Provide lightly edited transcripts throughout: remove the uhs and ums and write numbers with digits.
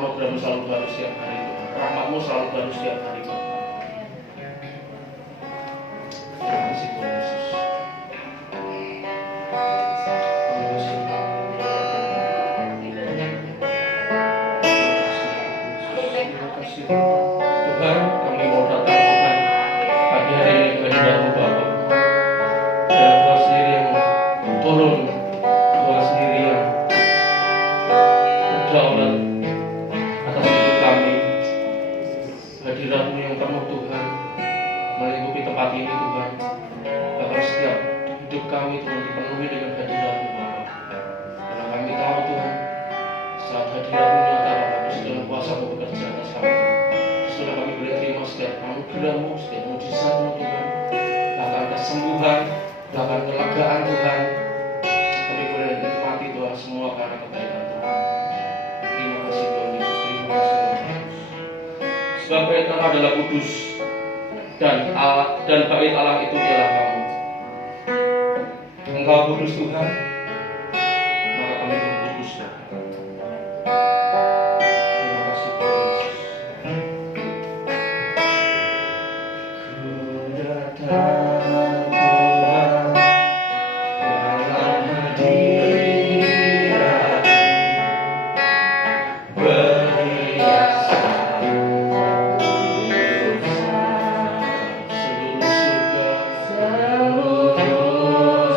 Anugerah-Mu selalu baru setiap hari Tuhan. Rahmat-Mu selalu baru setiap hari Tuhan. Terima kasih Tuhan Yesus. Tuhan, kami mau datang Tuhan pagi hari ini ke hadirat-Mu Bapa. Dan Tuhan sendiri yang turun, Tuhan sendiri yang berdaulat atas hidup kami. Hadirat-Mu yang penuh Tuhan melingkupi tempat ini Tuhan. Bahkan setiap hidup kami Tuhan dipenuhi dengan hadirat-Mu Bapa. Karena kami tahu Tuhan, saat hadirat-Mu nyata Bapa, dengan kuasa-Mu bekerja atas kami. Sudah kami boleh terima setiap anugerah-Mu, setiap mujizat-Mu Tuhan, bahkan kesembuhan, bahkan kelegaan Tuhan. Kami boleh nikmati Tuhan semua karena kebaikan Tuhan. Terima kasih Tuhan Yesus, terima kasih Tuhan Yesus. Sebab bait Allah adalah kudus dan bait Allah itu ialah kamu. Engkau kudus Tuhan, maka kami pun kudus Tuhan. Terima kasih Tuhan Yesus.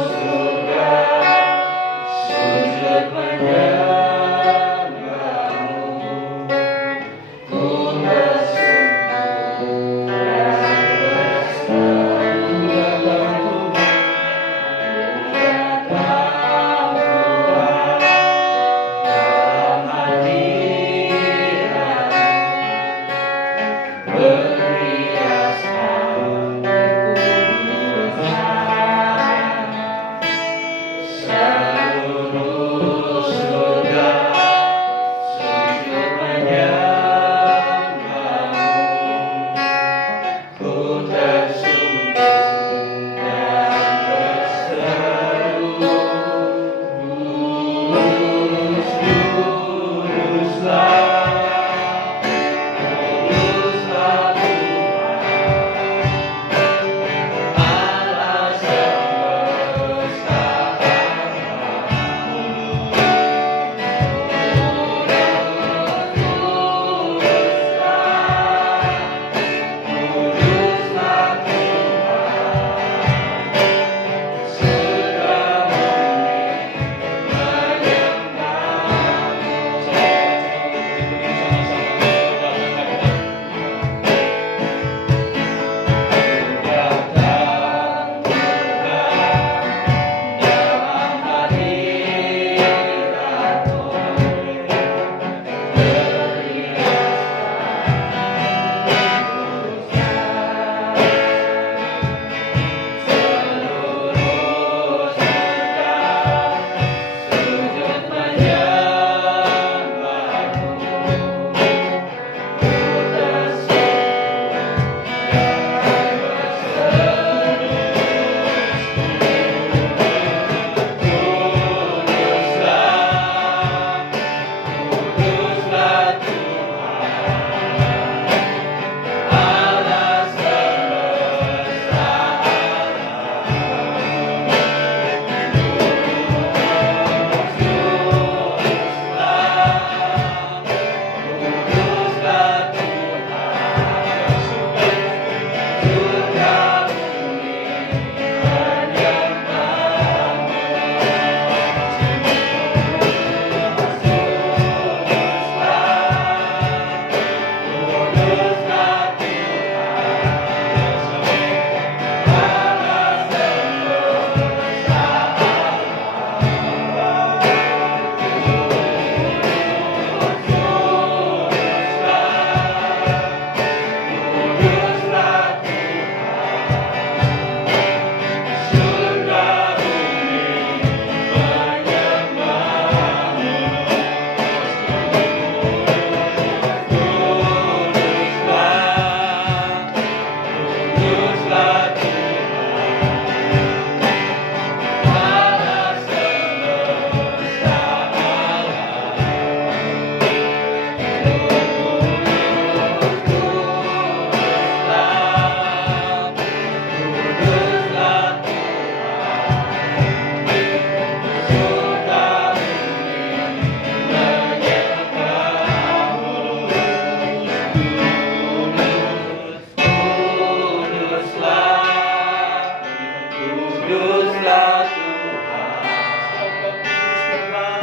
Surga, sujud menyembah.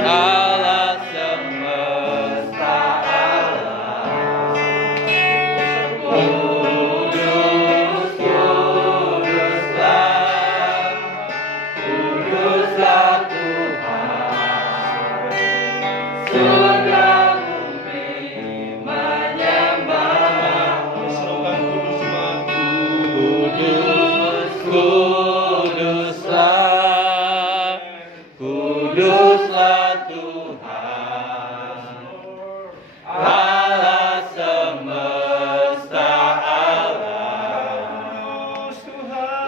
Allah semesta alam. Kudus, kuduslah, kuduslah Tuhan. Surga bumi menyembah. Kudus, kuduslah, kuduslah Tuhan. Allah semesta alam.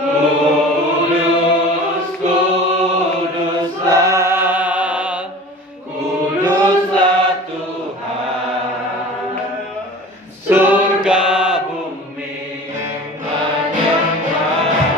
Kudus, kuduslah, kuduslah Tuhan. Surga bumi menyembah.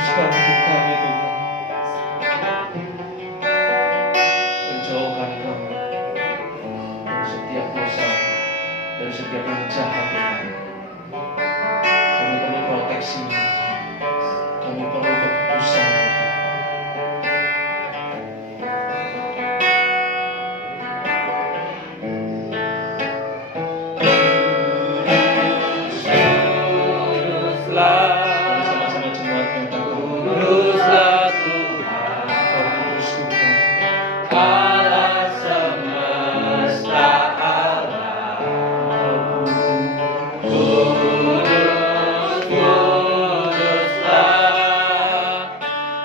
kuduskan hidup kami Tuhan. Menjauhkan kami dari setiap dosa, dari setiap yang jahat Tuhan. Kami perlu proteksi, kami perlu kekudusan Tuhan. Mari sama-sama jemaat nyatakan, Kuduslah Tuhan, Kau kudus Tuhan. Allah semesta alam. Kudus,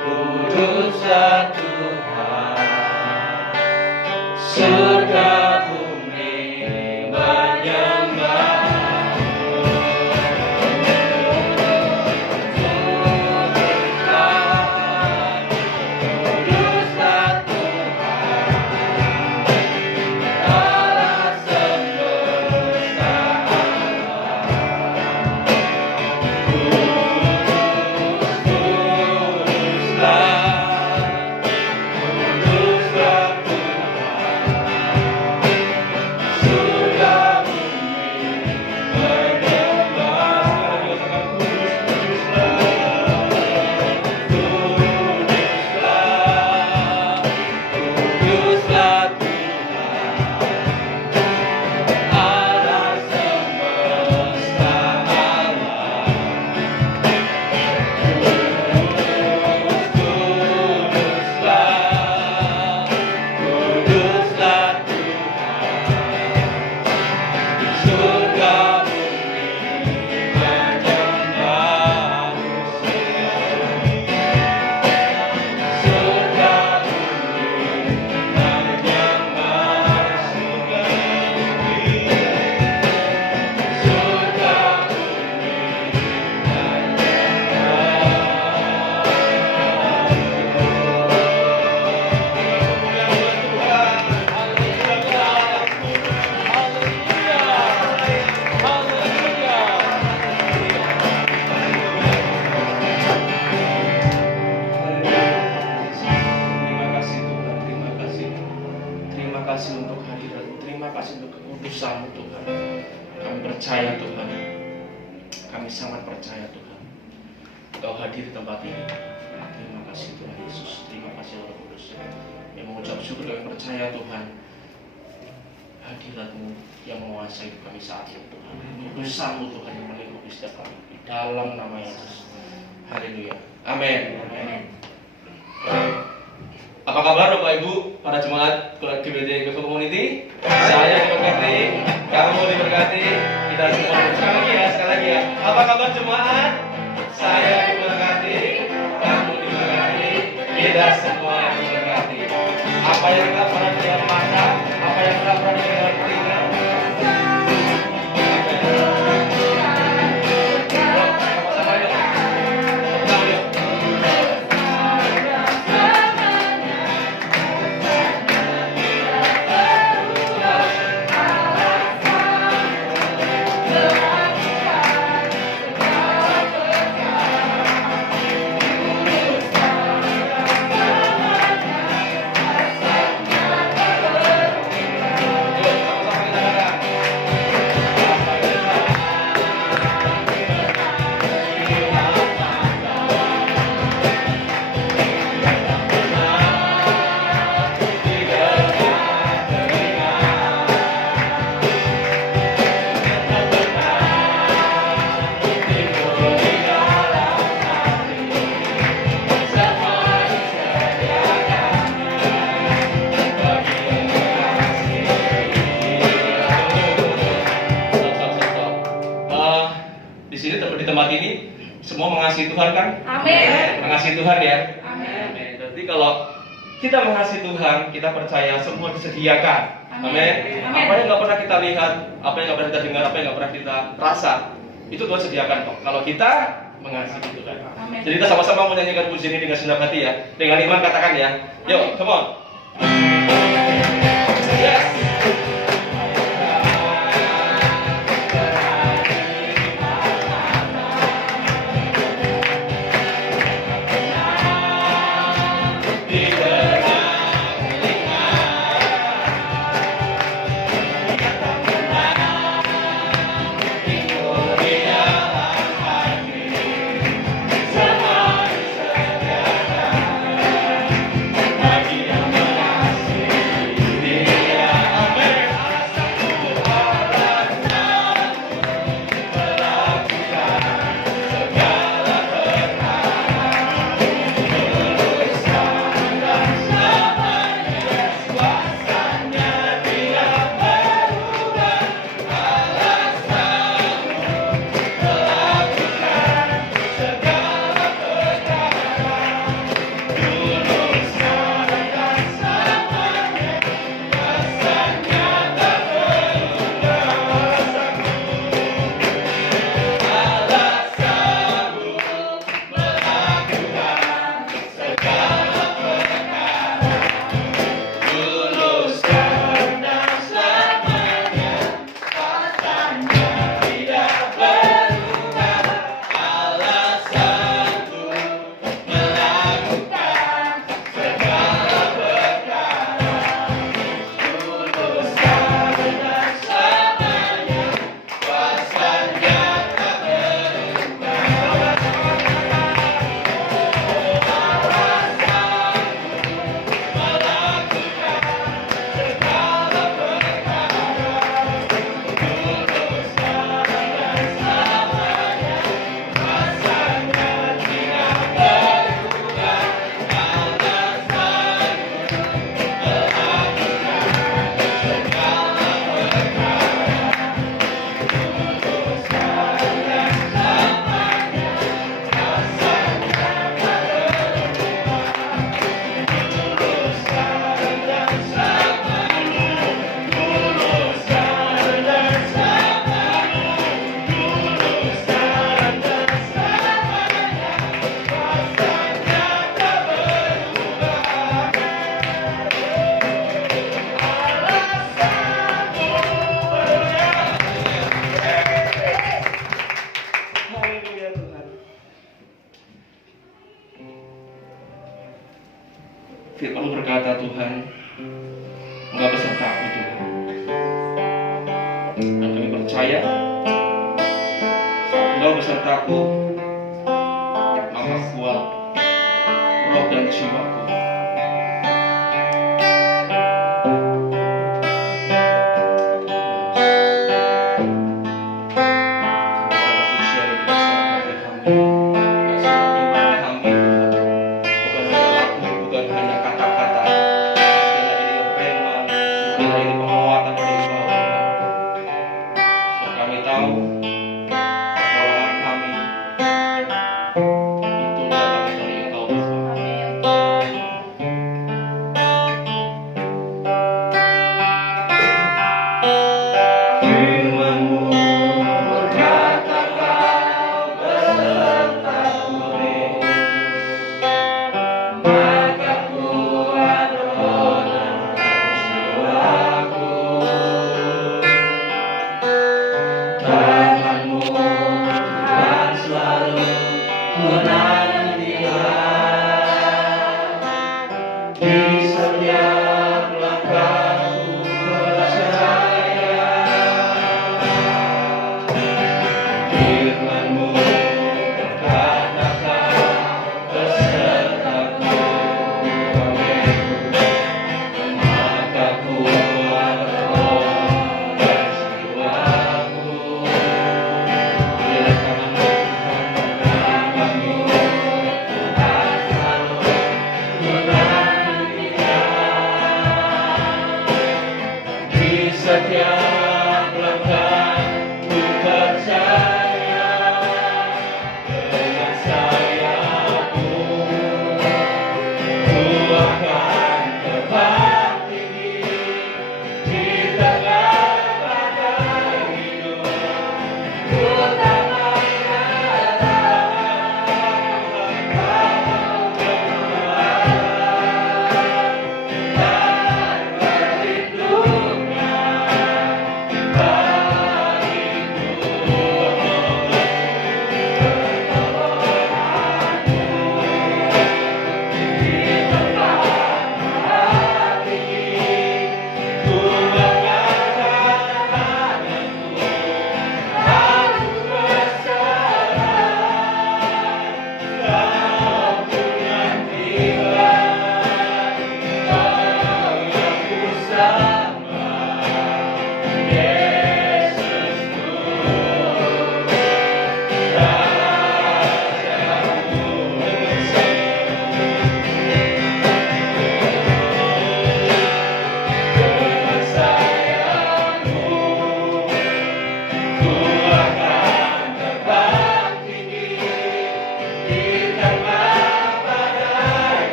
kuduslah Tuhan. Surga bumi menyembah. Kuduslah Tuhan, Allah semesta alam. Kuduslah Tuhan, surga bumi menyembah. Kuduslah Tuhan, Allah semesta alam. Kuduslah Tuhan, surga bumi menyembah. Surga bumi menyembah. Surga Terima kasih Tuhan, terima kasih. Terima kasih untuk hadirat-Mu, terima kasih untuk kekudusan-Mu Tuhan. Kami percaya Tuhan, kami sangat percaya Tuhan. Engkau hadir di tempat ini. Terima kasih Tuhan Yesus, terima kasih Roh Kudus. Yang mengucap syukur dan percaya Tuhan, hadirat-Mu yang menguasai kami saat ini Tuhan. Kekudusan-Mu Tuhan yang melingkupi setiap kami. Di dalam nama Yesus. Haleluya. Amin. Amin. Apa kabar Bapak Ibu, para jemaat GBT Gospel Community? Saya diberkati, kamu diberkati, kita semua sekali lagi ya, sekali lagi ya. Apa kabar jemaat? Saya diberkati, kamu diberkati, kita semua diberkati. Apa yang kita pernah dengan mata, apa yang kita pernah dengan telinga. Sama-sama yuk. Sama yuk. Di tempat ini semua mengasihi Tuhan kan? Amin. Mengasihi Tuhan ya. Amin. Berarti kalau kita mengasihi Tuhan, kita percaya semua disediakan. Amin. Amin. Apa yang nggak pernah kita lihat, apa yang nggak pernah kita dengar, apa yang nggak pernah kita rasa, itu Tuhan sediakan kok. Kalau kita mengasihi Tuhan. Amin. Jadi kita sama-sama menyanyikan pujian ini dengan senang hati ya. Dengan iman katakan ya. Yuk, come on. Yes. Firman berkata, Tuhan, Engkau beserta aku, Tuhan. Dan kami percaya saat Engkau besertaku, maka kuat roh dan jiwaku. Kami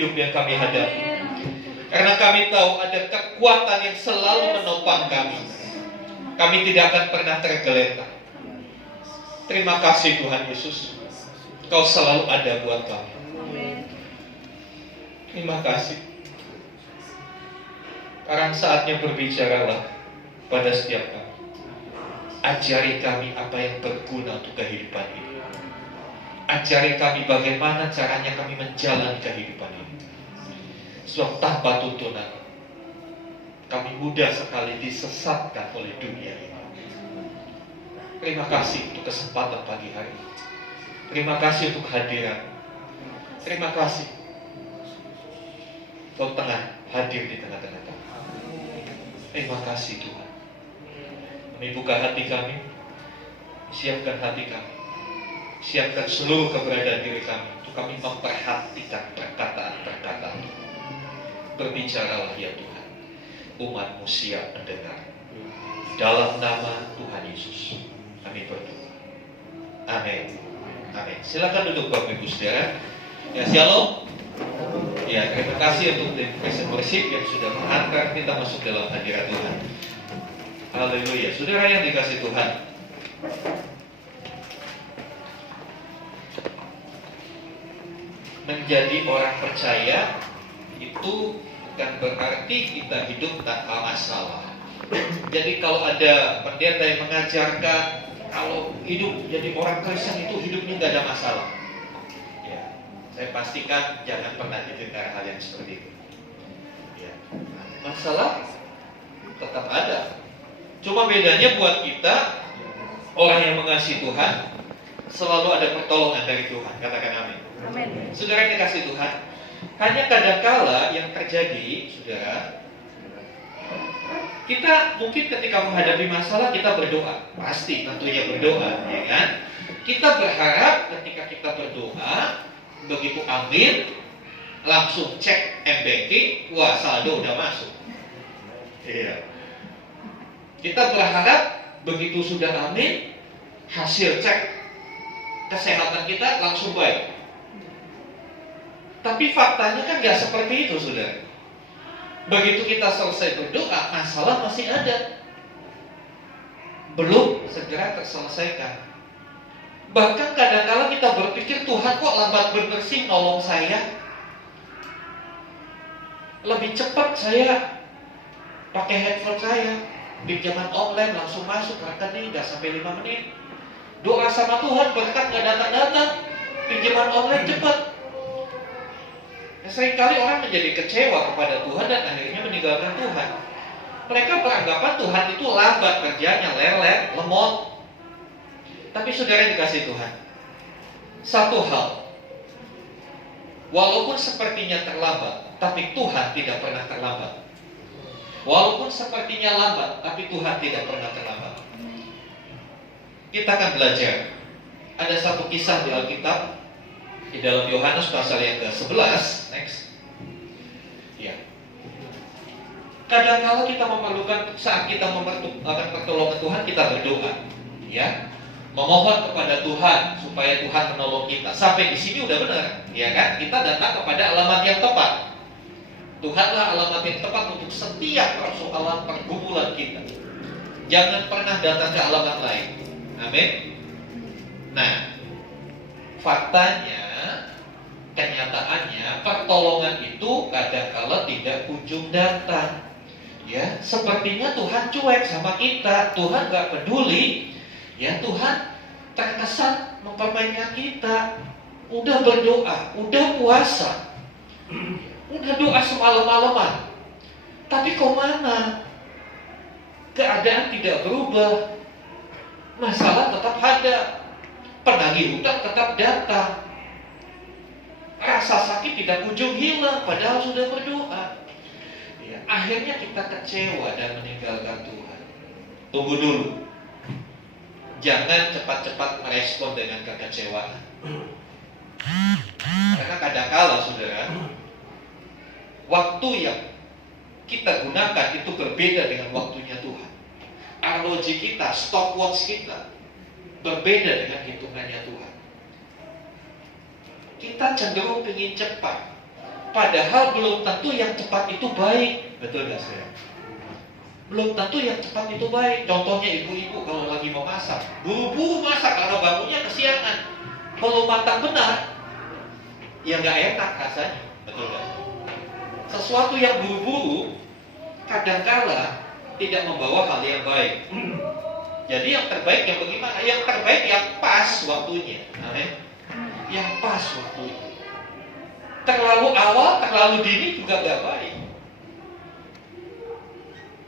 hidup yang kami hadapi. Karena kami tahu ada kekuatan yang selalu menopang kami. Kami tidak akan pernah tergeletak. Terima kasih Tuhan Yesus. Kau selalu ada buat kami. Terima kasih. Sekarang saatnya berbicaralah pada setiap kami. Ajari kami apa yang berguna untuk kehidupan ini. Ajari kami bagaimana caranya kami menjalani kehidupan ini. Sebab tanpa tuntunan kami mudah sekali disesatkan oleh dunia ini. Terima kasih untuk kesempatan pagi hari ini. Terima kasih untuk kehadiran. Terima kasih Kau tengah hadir di tengah-tengah kami. Terima kasih Tuhan. Kami buka hati kami, siapkan hati kami, siapkan seluruh keberadaan diri kami untuk kami memperhatikan perkataan-perkataan. Berbicaralah ya Tuhan, umat-Mu siap mendengar. Dalam nama Tuhan Yesus kami berdoa. Amin. Amin. Silakan duduk Bapak Ibu Saudara. Ya, shalom. Ya, terima kasih untuk tim present worship yang sudah menghantar kita masuk dalam hadirat Tuhan. Haleluya. Saudara yang dikasih Tuhan, menjadi orang percaya itu bukan berarti kita hidup tanpa masalah. Jadi kalau ada pendeta yang mengajarkan kalau hidup jadi orang Kristen itu hidupnya nggak ada masalah, ya, saya pastikan jangan pernah didengar hal yang seperti itu. Ya, masalah tetap ada. Cuma bedanya buat kita orang yang mengasihi Tuhan selalu ada pertolongan dari Tuhan. Katakan amin. Amin. Saudara yang dikasih Tuhan, hanya kadangkala yang terjadi, saudara, kita mungkin ketika menghadapi masalah kita berdoa, pasti tentunya berdoa, ya kan? Kita berharap ketika kita berdoa, begitu amin, langsung cek M-Banking, wah saldo udah masuk. Iya. Kita berharap begitu sudah amin, hasil cek kesehatan kita langsung baik. Tapi faktanya kan gak seperti itu, saudara. Begitu kita selesai berdoa, masalah masih ada, belum segera terselesaikan. Bahkan kadang-kala kita berpikir, Tuhan kok lambat bersih nolong saya. Lebih cepat saya pakai handphone saya, pinjaman online langsung masuk rekening, gak sampai 5 menit. Doa sama Tuhan, berkat gak datang-datang, pinjaman online cepat. Seringkali orang menjadi kecewa kepada Tuhan dan akhirnya meninggalkan Tuhan. Mereka beranggapan Tuhan itu lambat kerjanya, lelet, lemot. Tapi saudara dikasih Tuhan, satu hal, walaupun sepertinya terlambat, tapi Tuhan tidak pernah terlambat. Walaupun sepertinya lambat, tapi Tuhan tidak pernah terlambat. Kita akan belajar. Ada satu kisah di Alkitab, di dalam Yohanes pasal yang ke-11, next. Ya. Kadang-kala kita memerlukan, saat kita memerlukan pertolongan Tuhan, kita berdoa, ya, memohon kepada Tuhan supaya Tuhan menolong kita. Sampai di sini udah benar, ya kan? Kita datang kepada alamat yang tepat. Tuhanlah alamat yang tepat untuk setiap persoalan pergumulan kita. Jangan pernah datang ke alamat lain. Amin. Nah, faktanya, kenyataannya, pertolongan itu kadang-kala tidak kunjung datang. Ya, sepertinya Tuhan cuek sama kita. Tuhan gak peduli. Ya, Tuhan terkesan mempermainkan kita. Udah berdoa, udah puasa, udah doa semalam-malaman, tapi kok mana? Keadaan tidak berubah. Masalah tetap ada. Penagih hutang tetap datang. Rasa sakit tidak kunjung hilang, padahal sudah berdoa. Ya, akhirnya kita kecewa dan meninggalkan Tuhan. Tunggu dulu. Jangan cepat-cepat merespon dengan kekecewaan. Karena kadang-kala, saudara, waktu yang kita gunakan itu berbeda dengan waktunya Tuhan. Arloji kita, stopwatch kita berbeda dengan hitungannya Tuhan. Kita cenderung ingin cepat, Padahal belum tentu yang cepat itu baik. Betul gak saya? Belum tentu yang cepat itu baik. Contohnya ibu-ibu kalau lagi mau masak, buru-buru masak karena bangunnya kesiangan. Kalau matang benar, ya nggak enak rasanya. Betul gak? Sesuatu yang buru-buru kadangkala tidak membawa hal yang baik. Jadi yang terbaik yang bagaimana? Yang terbaik yang pas waktunya. Amin. Yang pas waktunya. Terlalu awal, terlalu dini juga gak baik.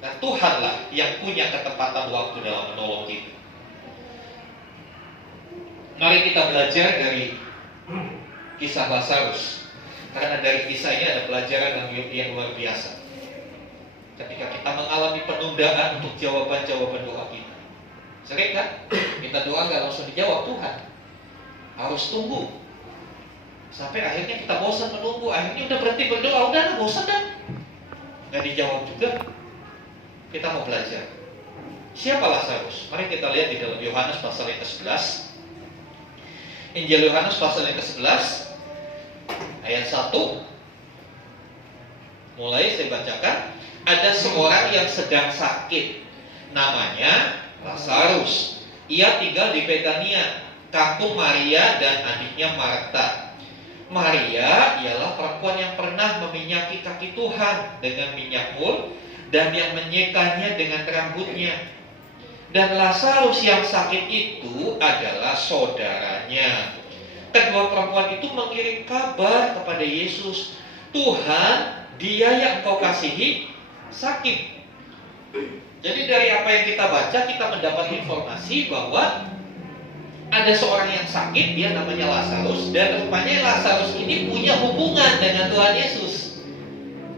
Nah, Tuhanlah yang punya ketepatan waktu dalam menolong kita. Mari kita belajar dari kisah Lazarus. Karena dari kisah ini ada pelajaran yang luar biasa. Ketika kita mengalami penundaan untuk jawaban-jawaban doa kita. Sering kan? Kita doa gak langsung dijawab Tuhan. Harus tunggu. Sampai akhirnya kita bosan menunggu. Akhirnya udah berhenti berdoa. Udah bosan kan? Gak dijawab juga. Kita mau belajar. Siapa Lazarus? Mari kita lihat di dalam Yohanes pasal yang ke-11. Injil Yohanes pasal yang ke-11 ayat 1. Mulai saya bacakan. Ada seorang yang sedang sakit. Namanya Lazarus. Ia tinggal di Betania, kampung Maria dan adiknya Marta. Maria ialah perempuan yang pernah meminyaki kaki Tuhan dengan minyak mur dan yang menyekanya dengan rambutnya. Dan Lazarus yang sakit itu adalah saudaranya. Kedua perempuan itu mengirim kabar kepada Yesus, Tuhan, dia yang kau kasihi sakit. Jadi dari apa yang kita baca, kita mendapat informasi bahwa ada seorang yang sakit, dia namanya Lazarus, dan rupanya Lazarus ini punya hubungan dengan Tuhan Yesus.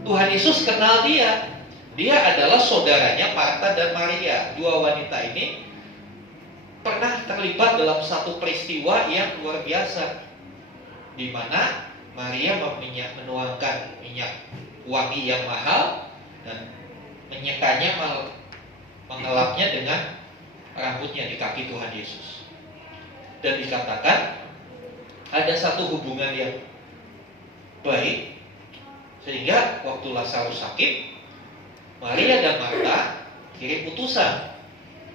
Tuhan Yesus kenal dia. Dia adalah saudaranya Marta dan Maria. Dua wanita ini pernah terlibat dalam satu peristiwa yang luar biasa, di mana Maria menuangkan minyak wangi yang mahal dan menyekanya, mengelapnya dengan rambutnya di kaki Tuhan Yesus. Dan dikatakan ada satu hubungan yang baik, sehingga waktu Lazarus sakit, Maria dan Marta kirim utusan,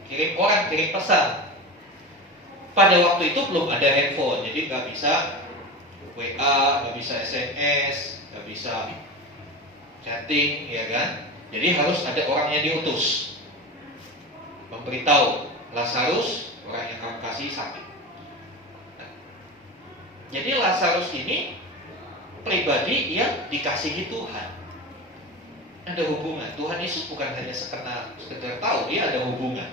kirim orang, kirim pesan. Pada waktu itu belum ada handphone, jadi nggak bisa WA, nggak bisa SMS, nggak bisa chatting, ya kan? Jadi harus ada orang yang diutus memberitahu Lazarus, orang yang kamu kasih sakit. Nah, jadi Lazarus ini pribadi yang dikasihi Tuhan. Ada hubungan. Tuhan Yesus bukan hanya sekedar tahu, dia ada hubungan.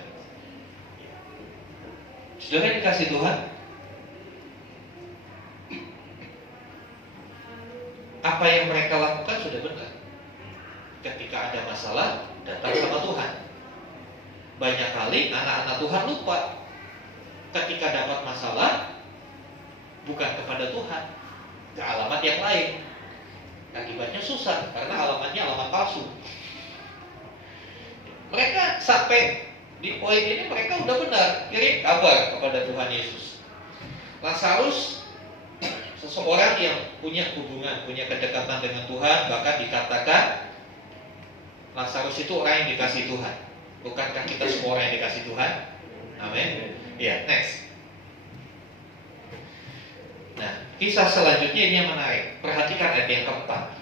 Saudara yang dikasih Tuhan, apa yang mereka lakukan sudah benar. Ketika ada masalah, datang sama Tuhan. Banyak kali anak-anak Tuhan lupa. Ketika dapat masalah, bukan kepada Tuhan, ke alamat yang lain. Akibatnya susah, karena alamatnya alamat palsu. Mereka sampai di poin ini, mereka udah benar kirim kabar kepada Tuhan Yesus. Lazarus, seseorang yang punya hubungan, punya kedekatan dengan Tuhan, bahkan dikatakan Lazarus itu orang yang dikasih Tuhan. Bukankah kita semua orang yang dikasih Tuhan? Amin. Ya, next. Nah, kisah selanjutnya ini yang menarik. Perhatikan ayat yang keempat.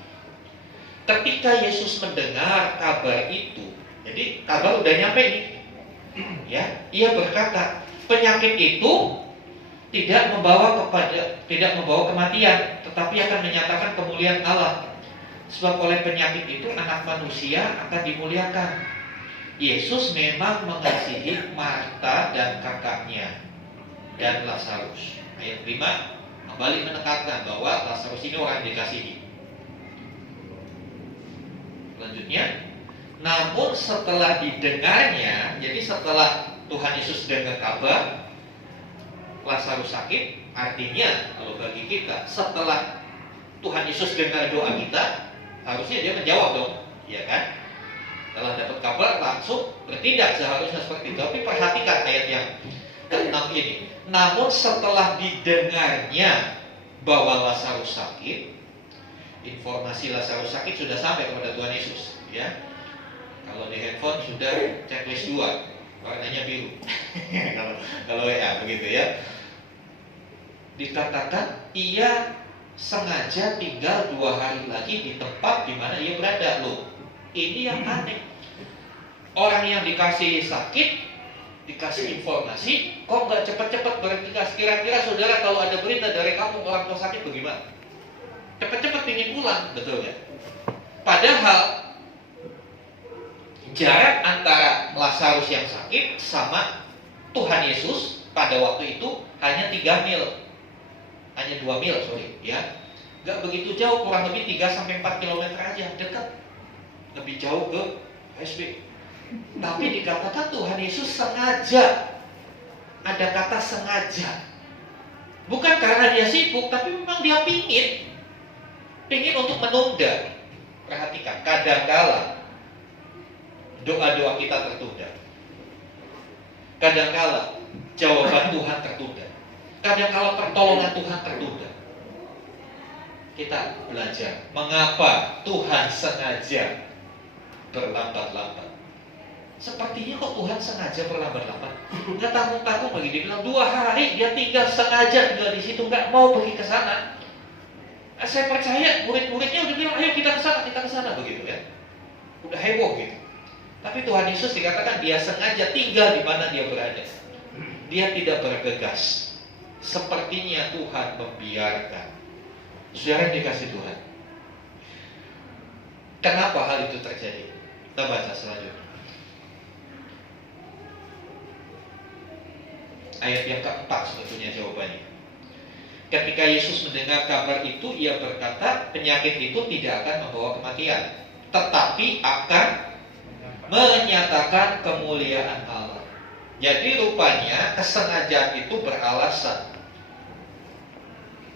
Ketika Yesus mendengar kabar itu, jadi kabar udah nyampe nih, ya, ia berkata, penyakit itu tidak membawa kematian, tetapi akan menyatakan kemuliaan Allah. Sebab oleh penyakit itu anak manusia akan dimuliakan. Yesus memang mengasihi Marta dan kakaknya dan Lazarus. Ayat 5 kembali menekankan bahwa Lazarus ini orang yang dikasihi. Selanjutnya, namun setelah didengarnya, jadi setelah Tuhan Yesus dengar kabar Lazarus sakit, artinya kalau bagi kita, setelah Tuhan Yesus dengar doa kita, harusnya dia menjawab dong, ya kan? Setelah dapat kabar langsung bertindak, seharusnya seperti itu. Tapi perhatikan ayat yang ke-6 ini. Namun setelah didengarnya bahwa Lazarus sakit, informasi Lazarus sakit sudah sampai kepada Tuhan Yesus, ya. Kalau di handphone sudah checklist 2, warnanya biru. kalau WA begitu ya. Dikatakan ia sengaja tinggal 2 hari lagi di tempat di mana ia berada. Loh, ini yang aneh. Orang yang dikasih sakit, dikasih informasi, kok nggak cepat-cepat bergegas? Kira-kira saudara kalau ada berita dari kampung orang tua sakit bagaimana? Cepat-cepat ingin pulang, betul ya? Padahal jarak antara Lazarus yang sakit sama Tuhan Yesus pada waktu itu hanya 3 mil. Hanya 2 mil, ya. Gak begitu jauh, kurang lebih 3-4 km aja, dekat. Lebih jauh ke SB. Tapi dikatakan Tuhan Yesus sengaja. Ada kata sengaja. Bukan karena dia sibuk, tapi memang dia pingin untuk menunda. Perhatikan, kadangkala doa-doa kita tertunda. Kadangkala jawaban Tuhan tertunda. Kadangkala pertolongan Tuhan tertunda. Kita belajar mengapa Tuhan sengaja berlambat-lambat. Sepertinya kok Tuhan sengaja berlambat-lambat. Nggak tanggung-tanggung bagi dia bilang 2 hari dia sengaja tinggal di situ, nggak mau pergi ke sana. Saya percaya murid-muridnya udah bilang ayo kita ke sana begitu ya. Udah heboh gitu. Tapi Tuhan Yesus dikatakan dia sengaja tinggal di mana dia berada. Dia tidak bergegas. Sepertinya Tuhan membiarkan. Saudara yang dikasih Tuhan, kenapa hal itu terjadi? Kita baca selanjutnya. Ayat yang keempat sebetulnya jawabannya. Ketika Yesus mendengar kabar itu, ia berkata, penyakit itu tidak akan membawa kematian, tetapi akan menyatakan kemuliaan Allah. Jadi rupanya kesengajaan itu beralasan.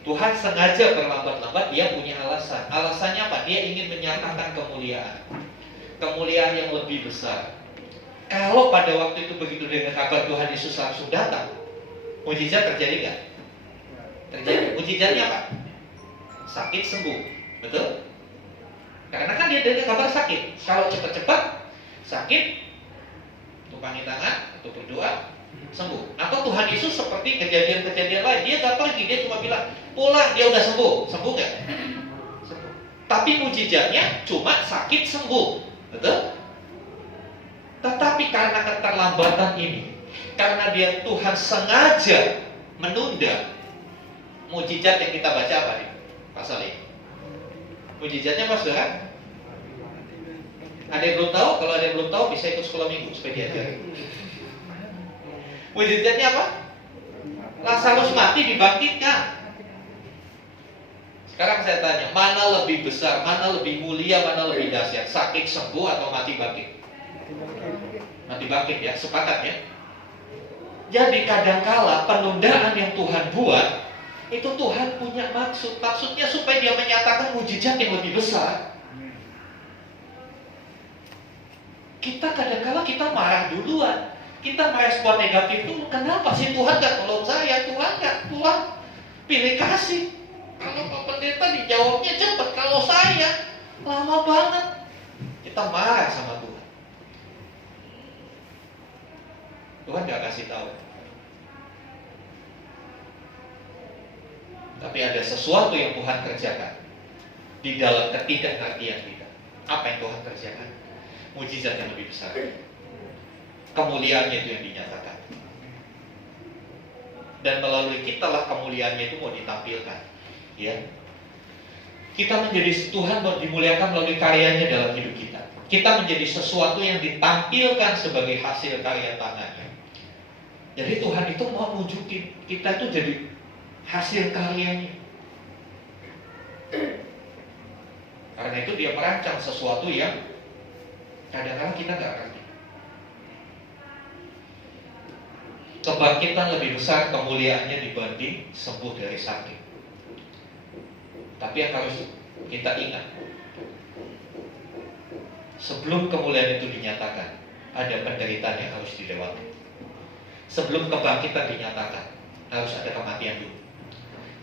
Tuhan sengaja berlambat-lambat, dia punya alasan. Alasannya apa? Dia ingin menyatakan kemuliaan. Kemuliaan yang lebih besar. Kalau pada waktu itu begitu dengan kabar Tuhan Yesus langsung datang, mujizat terjadi nggak? Terjadi. Mujizatnya apa? Sakit sembuh, betul? Karena kan dia dengar kabar sakit. Kalau cepat-cepat sakit, tumpangi tangan atau berdoa, sembuh. Atau Tuhan Yesus seperti kejadian-kejadian lain, dia gak pergi, dia cuma bilang pulang, dia udah sembuh. Sembuh gak? Sembuh. Tapi mujizatnya cuma sakit sembuh, betul? Tetapi karena keterlambatan ini, karena dia Tuhan sengaja menunda, mujizat yang kita baca apa nih? Pasal ini. Mujizatnya apa saudara? Ada yang belum tahu? Kalau ada yang belum tahu bisa ikut sekolah minggu supaya diajarin. Mujizatnya apa? Lazarus mati dibangkitkan. Sekarang saya tanya, mana lebih besar, mana lebih mulia, mana lebih dahsyat? Sakit sembuh atau mati bangkit? Mati bangkit ya, sepakat ya. Jadi kadangkala penundaan yang Tuhan buat itu Tuhan punya maksud. Maksudnya supaya dia menyatakan mujizat yang lebih besar. Kita kadangkala kita marah duluan. Kita merespon negatif dulu. Kenapa sih Tuhan gak tolong saya? Tuhan pilih kasih. Kalau Pak Pendeta dijawabnya cepat. Kalau saya lama banget. Kita marah sama Tuhan. Tuhan gak kasih tahu. Tapi ada sesuatu yang Tuhan kerjakan di dalam ketidakngertian kita. Apa yang Tuhan kerjakan? Mujizat yang lebih besar. Kemuliaannya itu yang dinyatakan. Dan melalui kitalah kemuliaannya itu mau ditampilkan. Ya. Kita menjadi Tuhan mau dimuliakan melalui karyanya dalam hidup kita. Kita menjadi sesuatu yang ditampilkan sebagai hasil karya tangannya. Jadi Tuhan itu mau nunjukin kita itu jadi hasil karyanya. Karena itu dia merancang sesuatu yang kadang-kadang kita nggak ngerti. Kebangkitan lebih besar kemuliaannya dibanding sembuh dari sakit. Tapi yang harus kita ingat, sebelum kemuliaan itu dinyatakan, ada penderitaan yang harus dilewati. Sebelum kebangkitan dinyatakan, harus ada kematian dulu.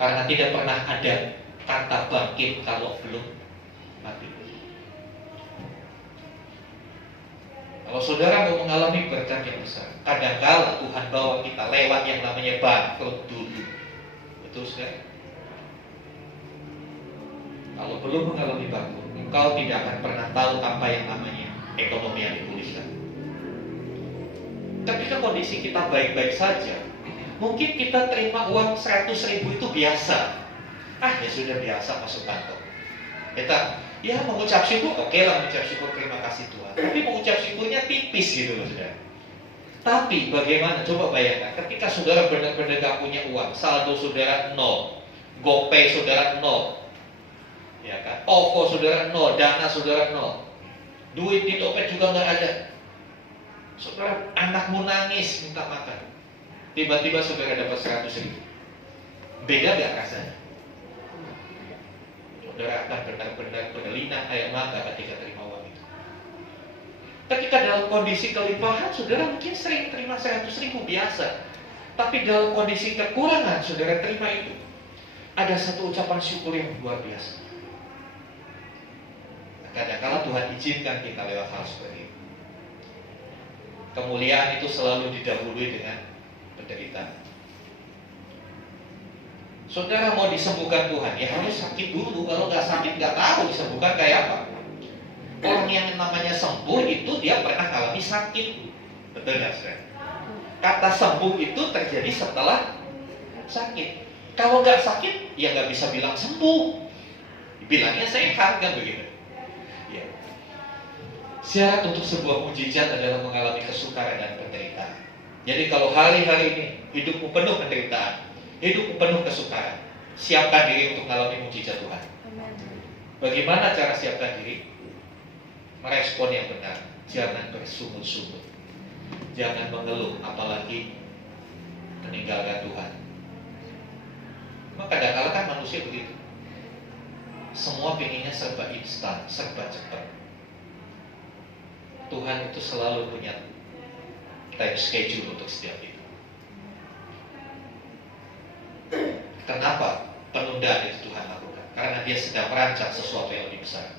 Karena tidak pernah ada kata bangkit kalau belum Kalau saudara mau mengalami berkat yang besar, kadang-kala Tuhan bawa kita lewat yang namanya bangkrut dulu. Betul sekali. Kalau belum mengalami bangkrut, engkau tidak akan pernah tahu apa yang namanya ekonomi yang dipulihkan. Ketika kondisi kita baik-baik saja, mungkin kita terima uang 100.000 itu biasa. Ya sudah biasa masuk kantong. Kita mengucap syukur, oke lah mengucap syukur, terima kasih Tuhan. Tapi mengucap syukurnya tipis gitu loh saudara. Tapi bagaimana? Coba bayangkan, ketika saudara benar-benar gak punya uang, saldo saudara 0, GoPay saudara 0, ya kan? OVO saudara 0, dana saudara 0, duit di dompet juga gak ada. Saudara, anakmu nangis minta makan, tiba-tiba saudara dapat 100.000. Beda gak rasanya? Saudara akan benar-benar berlinang air mata ketika terima uang itu. Ketika dalam kondisi kelimpahan, saudara mungkin sering terima 100.000 biasa. Tapi dalam kondisi kekurangan, saudara terima itu, ada satu ucapan syukur yang luar biasa. Kadang-kala Tuhan izinkan kita lewat hal seperti itu. Kemuliaan itu selalu didahului dengan penderitaan. Saudara mau disembuhkan Tuhan, ya harus sakit dulu. Kalau nggak sakit nggak tahu disembuhkan kayak apa. Orang yang namanya sembuh itu dia pernah alami sakit. Betul nggak saudara? Kata sembuh itu terjadi setelah sakit. Kalau nggak sakit, ya nggak bisa bilang sembuh. Bilangnya sehat kan begitu. Ya. Syarat untuk sebuah mujizat adalah mengalami kesukaran dan penderitaan. Jadi kalau hari-hari ini hidupmu penuh penderitaan, hidupmu penuh kesukaran, siapkan diri untuk mengalami mujizat Tuhan. Bagaimana cara siapkan diri? Merespon yang benar, jangan bersungut-sungut, jangan mengeluh, apalagi meninggalkan Tuhan. Maka kadang-kadang kan manusia begitu, semua pengennya serba instan, serba cepat. Tuhan itu selalu punya time schedule untuk setiap itu. Kenapa penundaan itu Tuhan lakukan? Karena dia sedang merancang sesuatu yang lebih besar.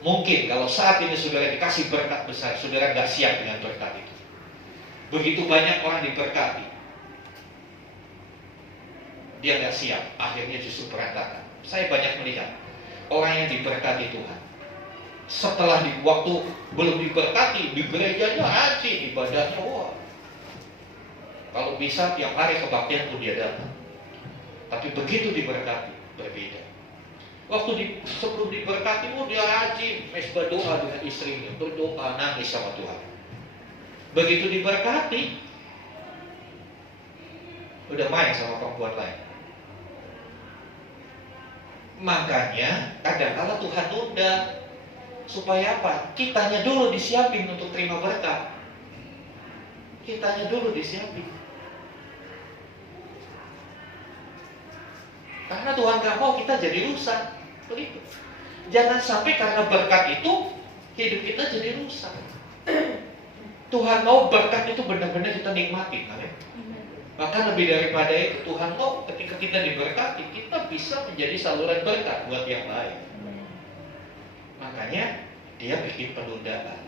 Mungkin kalau saat ini saudara dikasih berkat besar, saudara gak siap dengan berkat itu. Begitu banyak orang diberkati, dia gak siap, akhirnya justru berantakan. Saya banyak melihat orang yang diberkati Tuhan, setelah di waktu belum diberkati, di gerejanya rajin, ibadahnya wah. Kalau bisa tiap hari kebaktian pun dia datang. Tapi begitu diberkati, berbeda. Waktu sebelum diberkati, dia rajin, berdoa dengan istrinya, berdoa, nangis sama Tuhan. Begitu diberkati, udah main sama perempuan lain. Makanya kadang-kala Tuhan tunda, supaya apa? Kitanya dulu disiapin untuk terima berkat. Kitanya dulu disiapin. Karena Tuhan gak mau kita jadi rusak. Begitu. Jangan sampai karena berkat itu hidup kita jadi rusak. Tuhan mau berkat itu benar-benar kita nikmati, amin. Maka lebih daripada itu, Tuhan mau ketika kita diberkati, kita bisa menjadi saluran berkat buat yang lain. Makanya dia bikin penundaan.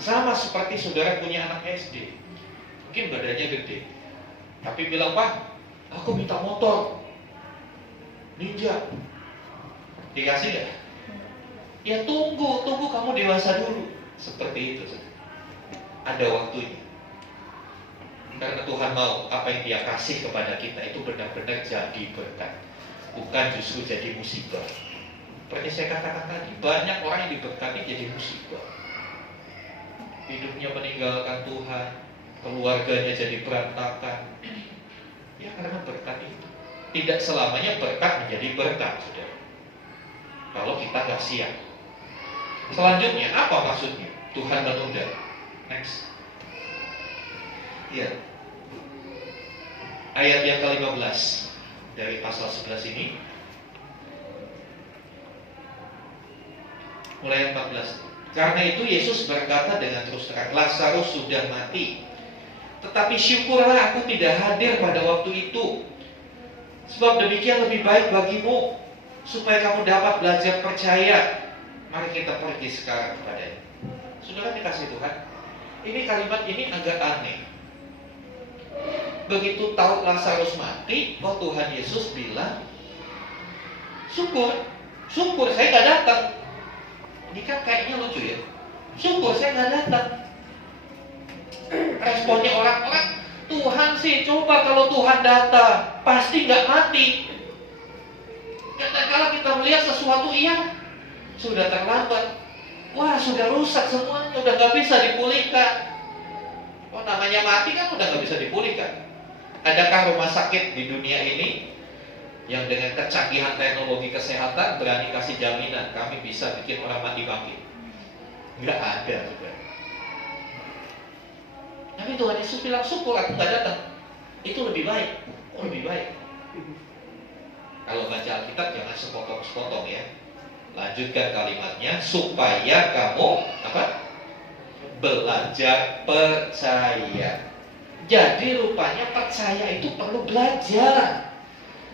Sama seperti saudara punya anak SD, mungkin badannya gede, tapi bilang, Pak, aku minta motor Ninja, dikasih gak? Ya tunggu kamu dewasa dulu. Seperti itu. Ada waktunya. Karena Tuhan mau apa yang dia kasih kepada kita itu benar-benar jadi berkat, bukan justru jadi musibah. Seperti saya katakan tadi, banyak orang yang diberkati jadi musibah. Hidupnya meninggalkan Tuhan, keluarganya jadi berantakan. Ya karena berkat itu. Tidak selamanya berkat menjadi berkat, saudara. Kalau kita gak siap. Selanjutnya, apa maksudnya? Tuhan menunda. Next. Ya. Ayat yang ke-15 dari pasal 11 ini. Mulai 14. Karena itu Yesus berkata dengan terus terang, Lazarus sudah mati. Tetapi syukurlah aku tidak hadir pada waktu itu. Sebab demikian lebih baik bagimu, supaya kamu dapat belajar percaya. Mari kita pergi sekarang kepadanya. Saudara dikasih Tuhan, ini kalimat ini agak aneh. Begitu tahu Lazarus mati, kok Tuhan Yesus bilang, syukur saya nggak datang. Ini kan kayaknya lucu ya. Syukur saya nggak datang. Responnya orang-orang, Tuhan sih, coba kalau Tuhan datang, pasti nggak mati. Kalau kita melihat sesuatu, iya, sudah terlambat. Wah, sudah rusak semuanya, udah nggak bisa dipulihkan. Oh, namanya mati kan udah nggak bisa dipulihkan. Adakah rumah sakit di dunia ini yang dengan kecanggihan teknologi kesehatan berani kasih jaminan kami bisa bikin orang mati bangkit? Nggak ada juga. Tapi Tuhan Yesus bilang, syukur aku nggak datang. Itu lebih baik. Lebih baik. Kalau baca Alkitab jangan sepotong-sepotong ya. Lanjutkan kalimatnya, supaya kamu belajar percaya. Jadi rupanya percaya itu perlu belajar.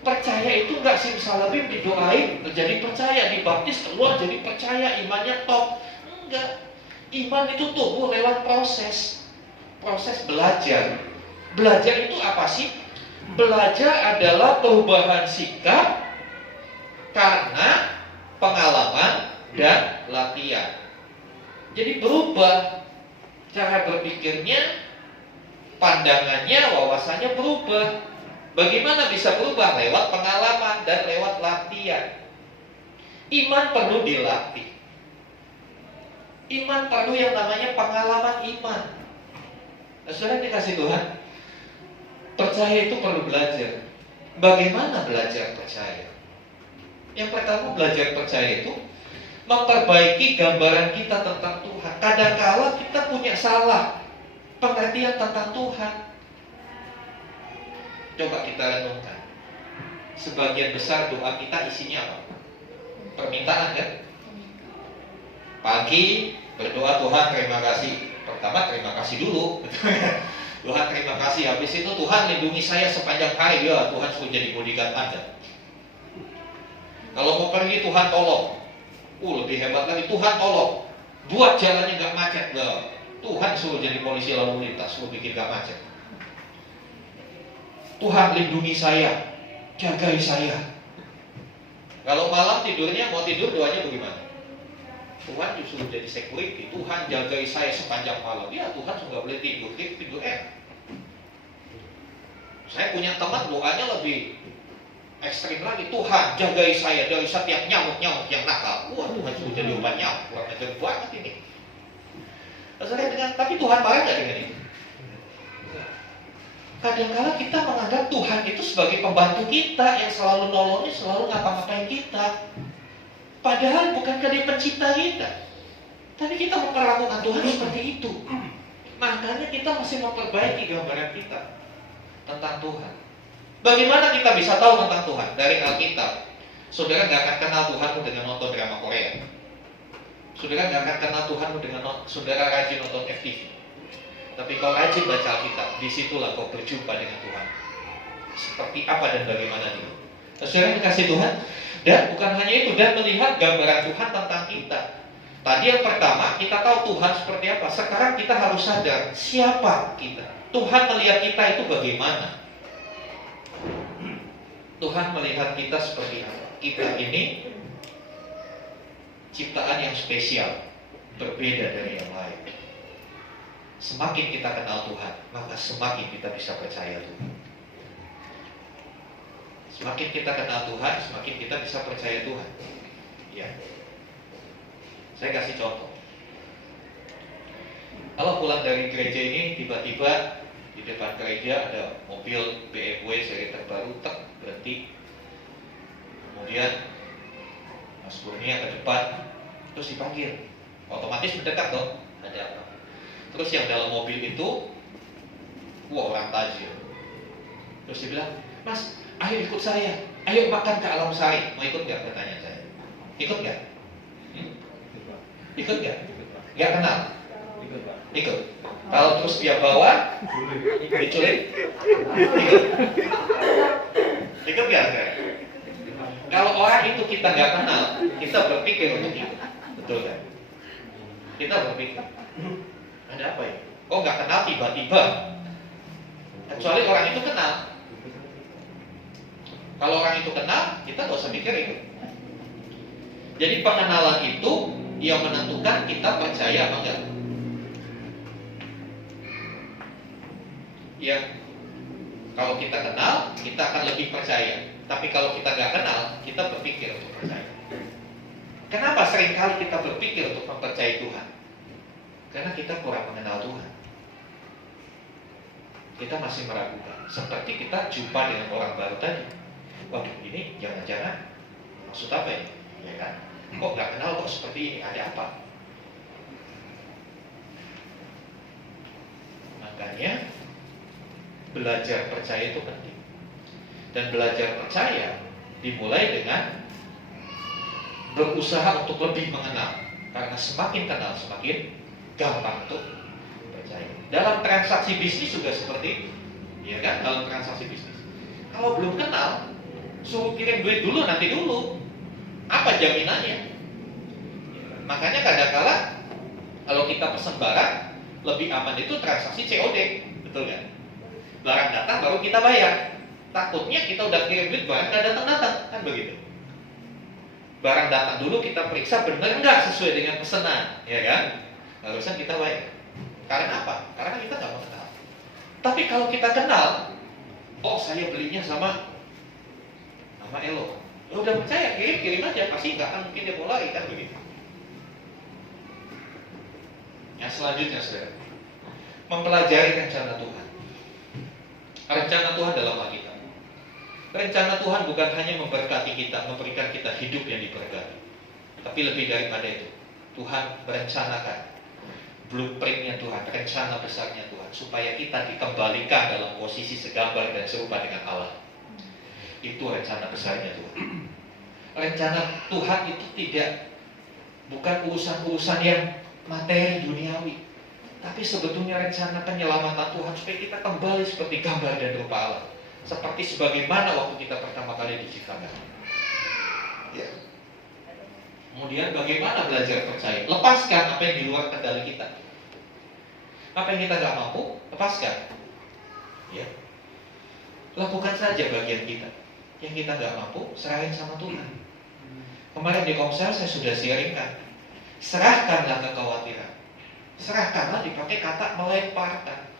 Percaya itu nggak simsalabim didoain jadi percaya, dibaptis keluar jadi percaya, imannya top. Enggak. Iman itu tumbuh lewat proses belajar. Belajar itu apa sih? Belajar adalah perubahan sikap karena pengalaman dan latihan. Jadi berubah cara berpikirnya, pandangannya, wawasannya berubah. Bagaimana bisa berubah? Lewat pengalaman dan lewat latihan. Iman perlu dilatih. Iman perlu yang namanya pengalaman iman. Saudara dikasih Tuhan, percaya itu perlu belajar. Bagaimana belajar percaya? Yang pertama, belajar percaya itu memperbaiki gambaran kita tentang Tuhan. Kadang-kala kita punya salah pengertian tentang Tuhan. Coba kita renungkan. Sebagian besar doa kita isinya apa? Permintaan kan? Pagi berdoa, Tuhan terima kasih. Pertama terima kasih dulu. Tuhan terima kasih. Habis itu Tuhan lindungi saya sepanjang hari. Ya Tuhan suruh jadi bodyguard Anda. Kalau mau pergi Tuhan tolong. Lebih hebat lagi, Tuhan tolong buat jalannya gak macet. Tuhan suruh jadi polisi lalu lintas, suruh bikin gak macet. Tuhan lindungi saya, jagai saya. Kalau malam tidurnya, mau tidur doanya bagaimana? Tuhan justru jadi security. Tuhan jagai saya sepanjang malam. Ya Tuhan nggak boleh tidur, tidur enak. Saya punya teman doanya lebih ekstrim lagi. Tuhan jagai saya dari setiap nyamuk-nyamuk yang nakal. Wah, Tuhan suruh jadi obat nyamuk. Kurang ajar banget ini. Tapi Tuhan marah nggak dengan itu? Kadang-kala kita menganggap Tuhan itu sebagai pembantu kita yang selalu nolongin, selalu ngapa-ngapain kita. Padahal bukankah dia pencipta kita? Tapi kita memperlakukan Tuhan seperti itu. Makanya kita masih memperbaiki gambaran kita tentang Tuhan. Bagaimana kita bisa tahu tentang Tuhan? Dari Alkitab. Saudara gak akan kenal Tuhanmu dengan nonton drama Korea. Saudara gak akan kenal Tuhanmu dengan saudara rajin nonton FTV. Tapi kau rajin baca Alkitab, disitulah kau berjumpa dengan Tuhan. Seperti apa dan bagaimana dia. Saudara dikasih Tuhan. Dan bukan hanya itu, dan melihat gambaran Tuhan tentang kita. Tadi yang pertama, kita tahu Tuhan seperti apa. Sekarang kita harus sadar siapa kita. Tuhan melihat kita itu bagaimana. Tuhan melihat kita seperti apa. Kita ini ciptaan yang spesial, berbeda dari yang lain. Semakin kita kenal Tuhan, maka semakin kita bisa percaya Tuhan. Semakin kita kenal Tuhan, semakin kita bisa percaya Tuhan. Ya. Saya kasih contoh. Kalau pulang dari gereja ini, tiba-tiba di depan gereja ada mobil BMW seri terbaru, berhenti. Kemudian Mas Kurnia ke depan, terus dipanggil. Otomatis mendekat dong, ada apa? Terus yang dalam mobil itu, orang tajir. Terus dia bilang, Mas, ayo ikut saya, ayo makan ke Alam Sari. Mau ikut gak? Bertanya saya. Ikut gak? Ikut gak? Gak kenal? Ikut. Kalau terus dia bawa, diculik, ikut. Ikut gak? Kalau orang itu kita gak kenal, kita berpikir untuk ikut. Betul kan? Kita berpikir, ada apa ya? Kok nggak kenal tiba-tiba? Kecuali orang itu kenal. Kalau orang itu kenal, kita nggak usah mikir itu. Jadi pengenalan itu yang menentukan kita percaya apa enggak. Ya, kalau kita kenal, kita akan lebih percaya. Tapi kalau kita nggak kenal, kita berpikir untuk percaya. Kenapa seringkali kita berpikir untuk mempercayai Tuhan? Karena kita kurang mengenal Tuhan. Kita masih meragukan. Seperti kita jumpa dengan orang baru tadi. Waduh, ini jangan-jangan maksud apa ini? Ya kan? Kok nggak kenal kok seperti ini? Ada apa? Makanya belajar percaya itu penting. Dan belajar percaya dimulai dengan berusaha untuk lebih mengenal. Karena semakin kenal, semakin gampang untuk percaya. Dalam transaksi bisnis juga seperti itu. Ya kan? Dalam transaksi bisnis. Kalau belum kenal, suruh kirim duit dulu, nanti dulu. Apa jaminannya? Makanya kadang-kala kalau kita pesen barang, lebih aman itu transaksi COD. Betul kan? Barang datang baru kita bayar. Takutnya kita udah kirim duit, barang nggak datang-datang. Kan begitu. Barang datang dulu, kita periksa benar nggak sesuai dengan pesanan. Ya kan? Barusan kita bayar. Karena apa? Karena kita nggak mengenal. Tapi kalau kita kenal, oh saya belinya sama Elo. Ya udah percaya, kirim aja, pasti nggak akan mungkin dia mau lari, kan begitu. Yang selanjutnya, saudara, mempelajari rencana Tuhan. Rencana Tuhan dalam Alkitab. Rencana Tuhan bukan hanya memberkati kita, memberikan kita hidup yang diberkati, tapi lebih daripada itu, Tuhan merencanakan blueprintnya Tuhan, rencana besarnya Tuhan, supaya kita dikembalikan dalam posisi segambar dan serupa dengan Allah. Itu rencana besarnya Tuhan. Rencana Tuhan itu bukan urusan-urusan yang materi duniawi, tapi sebetulnya rencana penyelamatan Tuhan supaya kita kembali seperti gambar dan rupa Allah, seperti sebagaimana waktu kita pertama kali diciptakan. Ya. Kemudian bagaimana belajar percaya? Lepaskan apa yang di luar kendali kita. Apa yang kita nggak mampu, lepaskan. Ya. Lakukan saja bagian kita. Yang kita nggak mampu, serahin sama Tuhan. Kemarin di Komsel saya sudah sharingkan. Serahkanlah kekhawatiran. Serahkanlah dipakai kata melemparkan.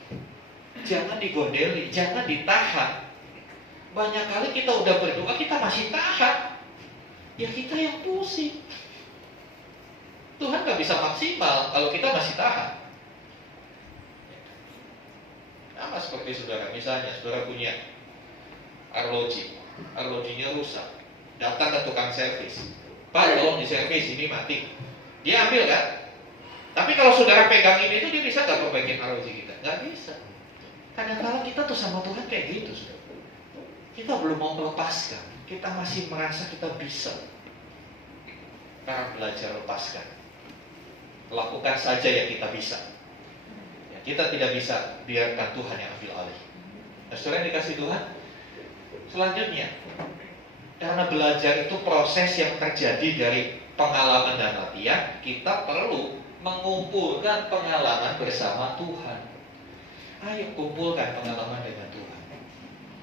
Jangan digondeli, jangan ditahan. Banyak kali kita udah berdoa, kita masih tahan. Ya kita yang pusing. Tuhan gak bisa maksimal kalau kita masih tahan. Sama seperti saudara, misalnya saudara punya arlojinya rusak, datang ke tukang servis, Pak tolong diservis, ini mati. Dia ambil kan? Tapi kalau saudara pegang ini itu, dia bisa gak perbaikin arloji kita? Gak bisa. Kadang-kadang kita tuh sama Tuhan kayak gitu, saudara. Kita belum mau melepaskan, kita masih merasa kita bisa. Karena belajar lepaskan, lakukan saja yang kita bisa. Ya, kita tidak bisa biarkan Tuhan yang ambil alih. Nah, saudara yang dikasih Tuhan, selanjutnya, karena belajar itu proses yang terjadi dari pengalaman dan latihan, kita perlu mengumpulkan pengalaman bersama Tuhan. Ayo kumpulkan pengalaman dengan Tuhan.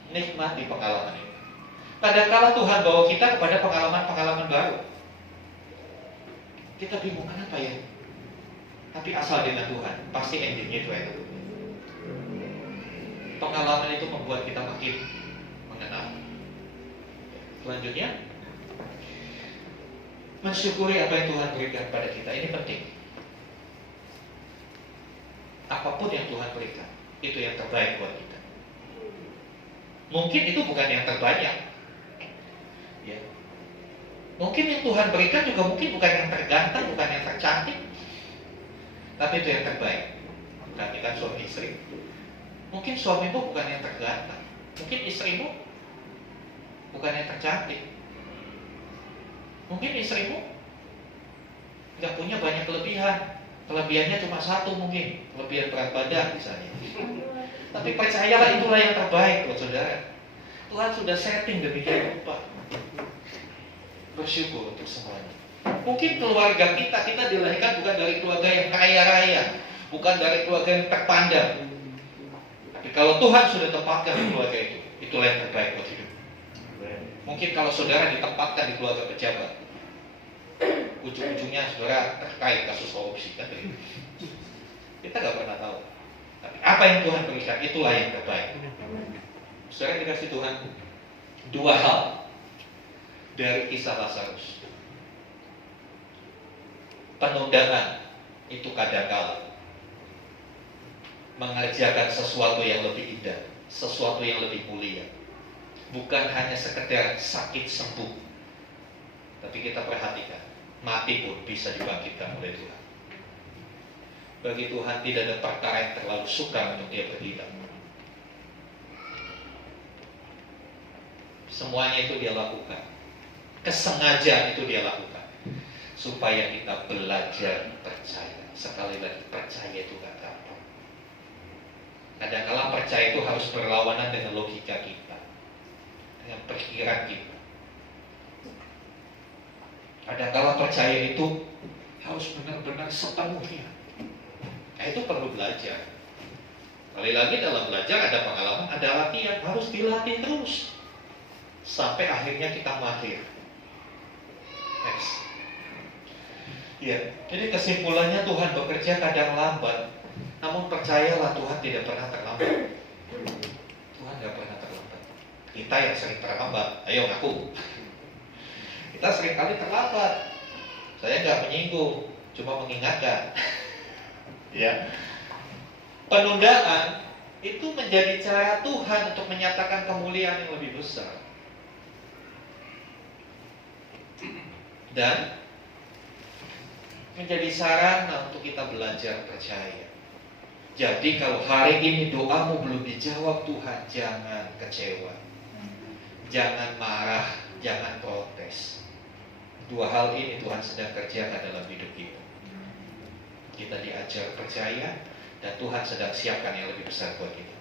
Nikmati pengalaman ini. Kadang-kala Tuhan bawa kita kepada pengalaman-pengalaman baru. Kita bingung kenapa ya? Tapi asal dengan Tuhan, pasti endingnya itu enak. Pengalaman itu membuat kita makin mengenal. Selanjutnya, mensyukuri apa yang Tuhan berikan pada kita. Ini penting. Apapun yang Tuhan berikan, itu yang terbaik buat kita. Mungkin itu bukan yang terbanyak, ya. Mungkin yang Tuhan berikan juga mungkin bukan yang terganteng, bukan yang tercantik, tapi itu yang terbaik. Perhatikan suami istri. Mungkin suamimu bukan yang terganteng, mungkin istrimu bukan yang tercantik, mungkin istrimu nggak punya banyak kelebihan. Kelebihannya cuma satu mungkin, kelebihan berat badan misalnya. Tapi percayalah itulah yang terbaik buat saudara. Tuhan sudah setting demikian rupa. Bersyukur untuk semuanya. Mungkin keluarga kita dilahirkan bukan dari keluarga yang kaya raya, bukan dari keluarga yang terpandang. Tapi kalau Tuhan sudah tempatkan di keluarga itu yang terbaik buat hidup. Mungkin kalau saudara ditempatkan di keluarga pejabat, ujung-ujungnya saudara terkait kasus korupsi kan? Kita nggak pernah tahu. Tapi apa yang Tuhan berikan itulah yang terbaik. Saudara dikasih Tuhan dua hal dari kisah Lazarus. Penundaan itu kadangkala mengerjakan sesuatu yang lebih indah, sesuatu yang lebih mulia. Bukan hanya sekedar sakit sembuh, tapi kita perhatikan, mati pun bisa dibangkitkan oleh Tuhan. Bagi Tuhan tidak ada perkara yang terlalu sukar untuk Dia bertindak. Semuanya itu Dia lakukan, kesengajaan itu Dia lakukan, supaya kita belajar percaya. Sekali lagi, percaya itu gak gampang. Kadang-kala percaya itu harus berlawanan dengan logika kita, dengan perkiraan kita. Kadang-kala percaya itu harus benar-benar sepenuhnya. Itu perlu belajar. Kali lagi dalam belajar ada pengalaman, ada latihan, harus dilatih terus sampai akhirnya kita mahir. Next. Ya, jadi kesimpulannya Tuhan bekerja kadang lambat, namun percayalah Tuhan tidak pernah terlambat. Tuhan tidak pernah terlambat. Kita yang sering terlambat, ayo ngaku. Kita sering kali terlambat. Saya nggak menyinggung, cuma mengingatkan. Ya, penundaan itu menjadi cara Tuhan untuk menyatakan kemuliaan yang lebih besar. Dan menjadi sarana untuk kita belajar percaya. Jadi kalau hari ini doamu belum dijawab Tuhan, jangan kecewa, jangan marah, jangan protes. Dua hal ini Tuhan sedang kerjakan dalam hidup kita. Kita diajar percaya, dan Tuhan sedang siapkan yang lebih besar buat kita.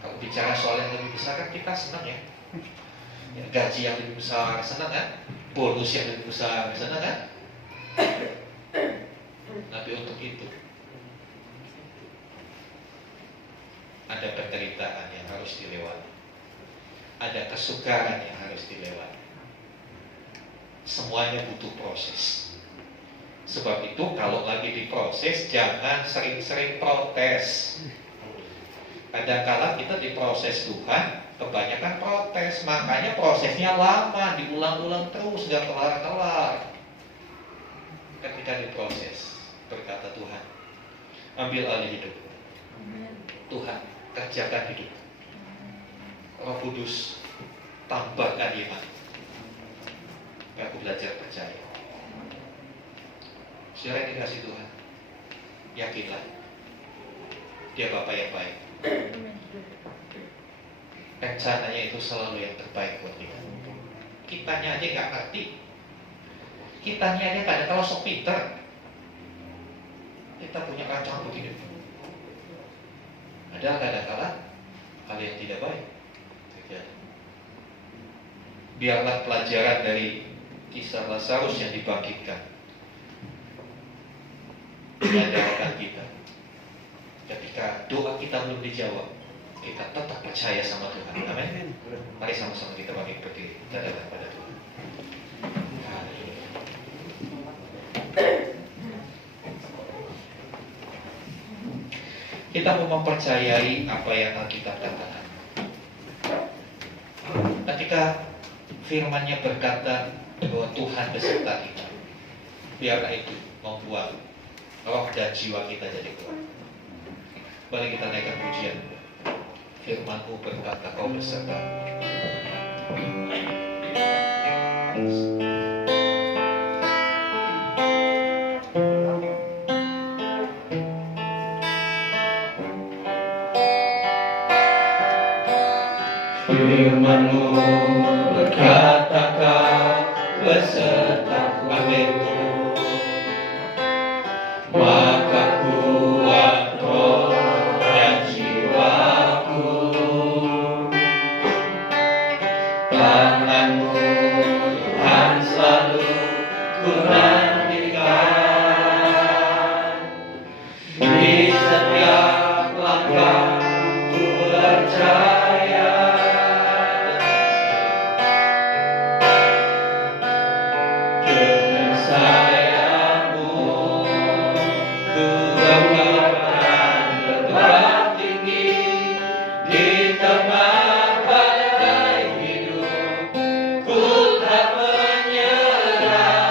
Kalau bicara soal yang lebih besar kan kita senang ya. Gaji yang lebih besar senang kan? Bonus yang lebih besar senang kan? Tapi untuk itu ada penderitaan yang harus dilewati, ada kesukaran yang harus dilewati. Semuanya butuh proses. Sebab itu kalau lagi diproses jangan sering-sering protes. Kadang-kala kita diproses Tuhan, kebanyakan protes, makanya prosesnya lama, diulang-ulang terus, gak kelar-kelar. Ketika diproses, berkata Tuhan, ambil alih hidup. Tuhan, kerjakan hidup. Roh Kudus, tambahkan iman. Aku belajar percaya. Saudara yang dikasih Tuhan, yakinlah Dia Bapa yang baik. Rencananya itu selalu yang terbaik buat kita. Kitanya aja gak ngerti, kitanya aja kadang-kala sok pinter. Kita punya rancangan begini, ada kadang-kala hal yang tidak baik terjadi. Biarlah pelajaran dari kisah Lazarus yang dibangkitkan menyadarkan kita, ketika doa kita belum dijawab, kita tetap percaya sama Tuhan. Amin. Mari sama-sama kita bangkit berdiri, kita datang pada Tuhan. Kita mau mempercayai apa yang Alkitab katakan. Ketika firman-Nya berkata bahwa Tuhan beserta kita, biarlah itu membuat roh dan jiwa kita jadi kuat. Mari kita naikkan pujian. Firman-Mu berkata, Kau beserta. Firman-Mu berkata, Kau besertaku. Amin. Maka kuat roh dan jiwaku. Tangan-Mu Tuhan selalu ku nantikan. Di setiap langkah ku percaya dengan sayangmu ku akan terbang tinggi di tengah badai hidup. Ku tak menyerah,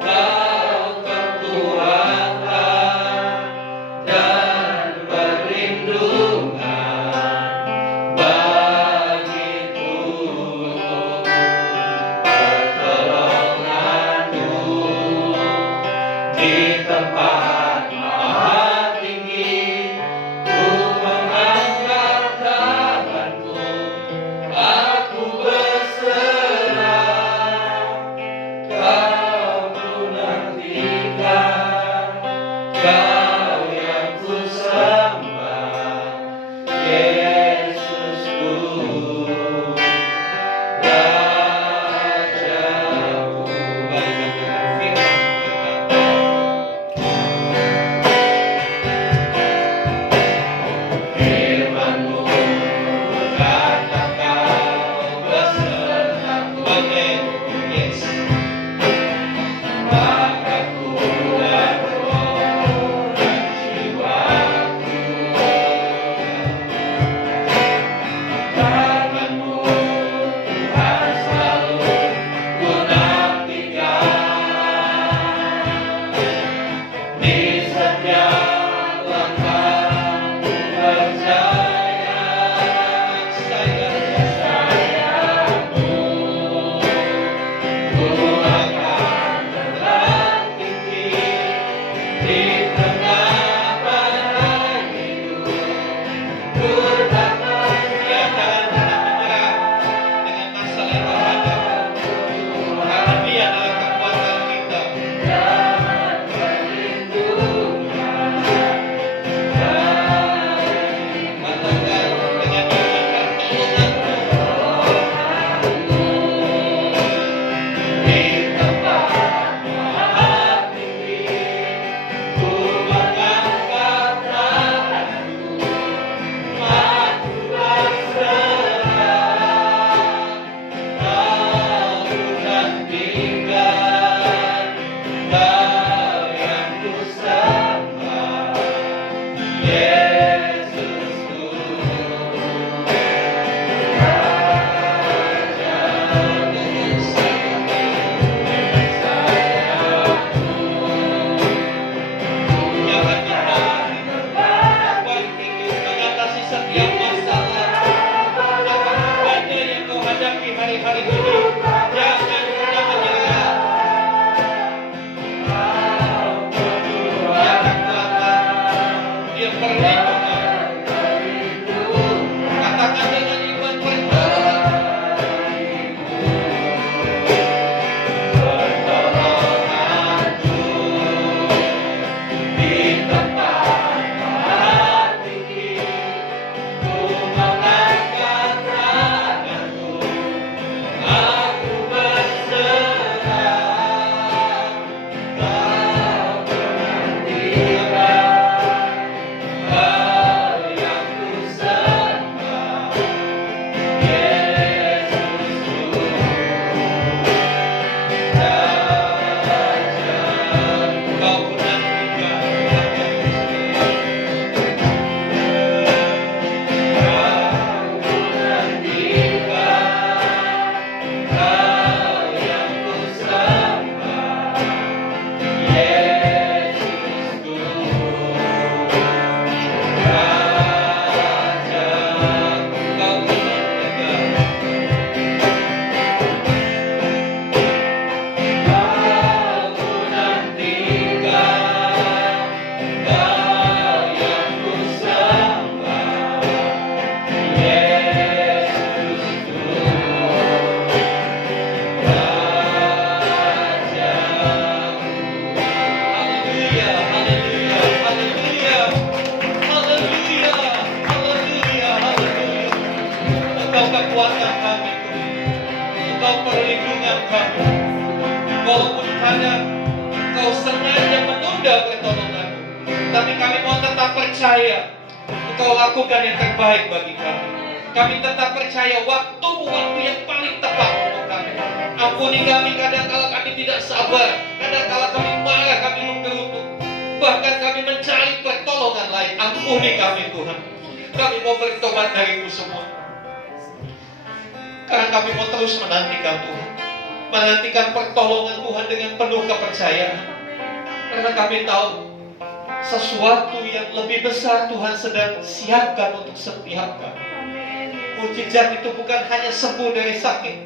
Kau kekuatan dan perlindungan bagiku. Pertolonganmu di tempat maha tinggi, ku mengangkat tanganku, aku berserah. Kau ku nantikan, Kau yang ku sembah, Yesusku, Rajaku. Mari kita firman firman-Mu berkata Kau besertaku. Amin. Yes. Maka ku dan roh dan jiwaku, tangan-Mu Tuhan selalu ku nantikan. Di setiap langkah ku percaya sayang-Mu, ku akan terbang tinggi di tengah badai hidup. Ku tak menyerah dengan masalah yang berhadapan, karena Dia adalah kekuatan kita. Dan perlindungan katakan dengan iman, pertolongan-Mu di tempat maha tinggi, ku mengangkat tanganku, aku berserah. Kau ku nantikan, Kau yang ku sembah, Yesusku, mengatasi setiap masalah apa yang kau hadapi hari-hari ini. Jangan pernah menyerah. walaupun kadang Engkau sengaja menunda pertolonganmu, tapi kami mau tetap percaya Engkau lakukan yang terbaik bagi kami. Kami tetap percaya waktu yang paling tepat untuk kami. Ampuni kami kadang-kala kami tidak sabar, kadang-kala kami marah, kami menggerutu, bahkan kami mencari pertolongan lain. Ampuni kami Tuhan. Kami mau bertobat dari itu semua, karena kami mau terus menantikan Tuhan, menantikan pertolongan Tuhan dengan penuh kepercayaan. Karena kami tahu sesuatu yang lebih besar Tuhan sedang siapkan untuk setiap kami. Mukjizat itu bukan hanya sembuh dari sakit,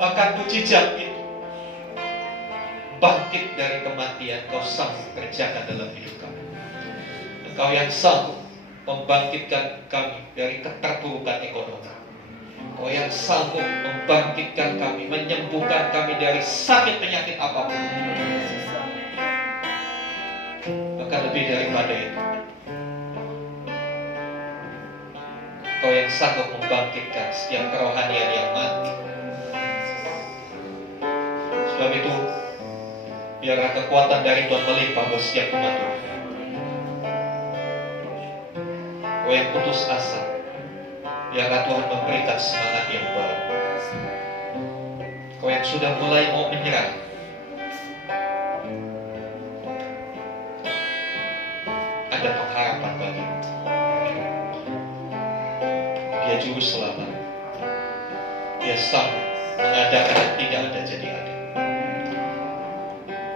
bahkan mukjizat itu bangkit dari kematian. Kau sanggup kerjakan dalam hidup kami. Engkau yang sanggup membangkitkan kami dari keterpurukan ekonomi. Kau yang sanggup membangkitkan kami, menyembuhkan kami dari sakit penyakit apapun. Bahkan lebih daripada itu, Kau yang sanggup membangkitkan setiap kerohanian yang mati. Sebab itu, biarlah kekuatan dari Tuhan melimpah buat setiap umat Tuhan. Kau yang putus asa, biarlah Tuhan memberikan semangat yang baru. Kau yang sudah mulai mau menyerah, ada pengharapan bagimu. Dia juru selamat. Dia sanggup mengadakan yang tidak ada jadi ada.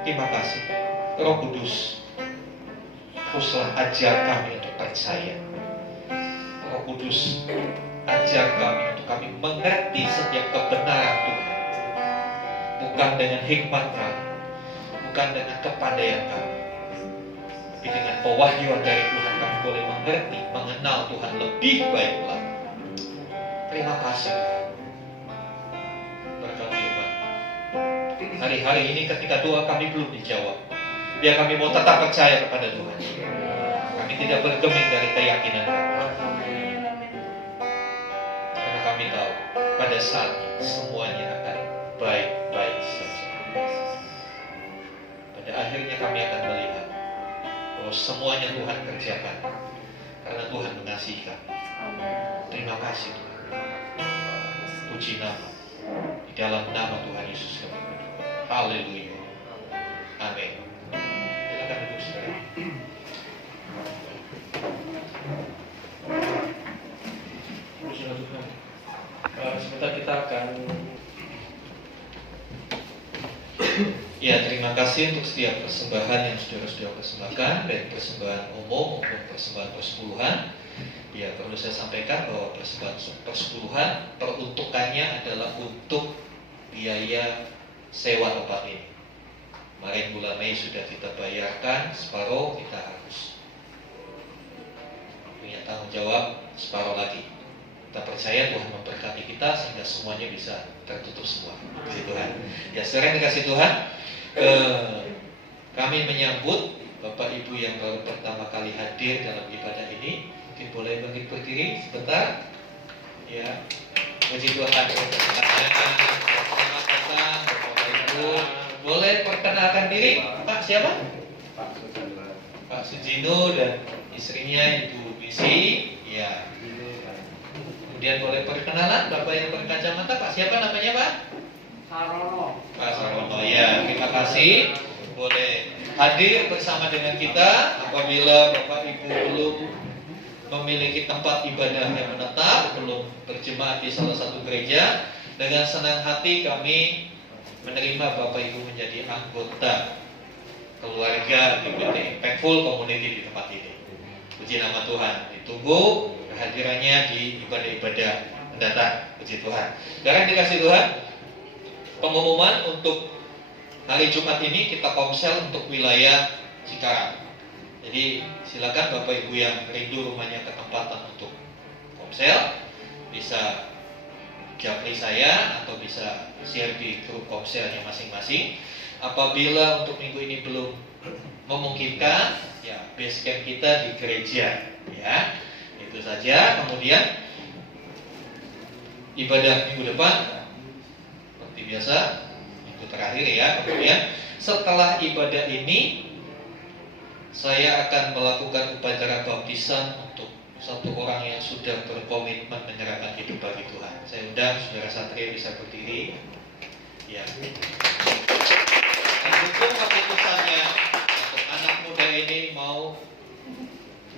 Terima kasih Roh Kudus. Teruslah ajar kami untuk percaya. Roh Kudus, ajar kami untuk kami mengerti setiap kebenaran Tuhan, bukan dengan hikmat kami, bukan dengan kepandaian kami, tapi dengan pewahyuan dari Tuhan kami boleh mengerti, mengenal Tuhan lebih baik lagi. Terima kasih Tuhan. Berkati umat. Hari-hari ini ketika doa kami belum dijawab, biar kami mau tetap percaya kepada Tuhan. Kami tidak bergeming dari keyakinan kami. Karena kami tahu pada saatnya semuanya akan baik-baik saja. Pada akhirnya kami akan melihat bahwa semuanya Tuhan kerjakan karena Tuhan mengasihi kami. Terima kasih Tuhan. Puji nama di dalam nama Tuhan Yesus kami berdoa. Haleluya. Amin. Silakan duduk saudara. Puji Tuhan. Sebentar kita akan Ya, terima kasih untuk setiap persembahan yang saudara-saudara persembahkan, baik persembahan umum maupun persembahan persepuluhan. Ya, perlu saya sampaikan bahwa persembahan persepuluhan peruntukannya adalah untuk biaya sewa tempat ini. Kemarin bulan Mei sudah kita bayarkan separuh, kita harus punya tanggung jawab separuh lagi. Kita percaya Tuhan memberkati kita sehingga semuanya bisa tertutup semua. Puji Tuhan. Ya, saudara yang dikasih Tuhan, kami menyambut Bapak Ibu yang baru pertama kali hadir dalam ibadah ini. Mungkin boleh bangkit berdiri sebentar. Ya, puji Tuhan. Selamat datang Bapak Ibu. Boleh perkenalkan diri, Pak siapa? Pak Sujino dan istrinya Ibu Bisi. Ya. Kemudian boleh perkenalan Bapak yang berkacamata, Pak siapa namanya Pak? Sarono. Pak Sarono. Ya, terima kasih. Boleh hadir bersama dengan kita apabila Bapak Ibu belum memiliki tempat ibadah yang menetap, belum berjemaat di salah satu gereja. Dengan senang hati kami menerima Bapak Ibu menjadi anggota keluarga GBT Impactful Community di tempat ini. Puji nama Tuhan. Ditunggu kehadirannya di ibadah-ibadah mendatang. Puji Tuhan. Sekarang dikasih Tuhan, pengumuman untuk hari Jumat ini kita komsel untuk wilayah Cikarang. Jadi silakan Bapak Ibu yang rindu rumahnya ketempatan untuk komsel bisa japri saya atau bisa share di grup komselnya masing-masing. Apabila untuk minggu ini belum memungkinkan, ya base camp kita di gereja, ya itu saja. Kemudian ibadah minggu depan seperti biasa minggu terakhir ya. Kemudian setelah ibadah ini saya akan melakukan upacara baptisan untuk satu orang yang sudah berkomitmen menyerahkan hidup bagi Tuhan. Saya undang saudara Satria bisa berdiri. Ya. Mendukung keputusannya untuk anak muda ini mau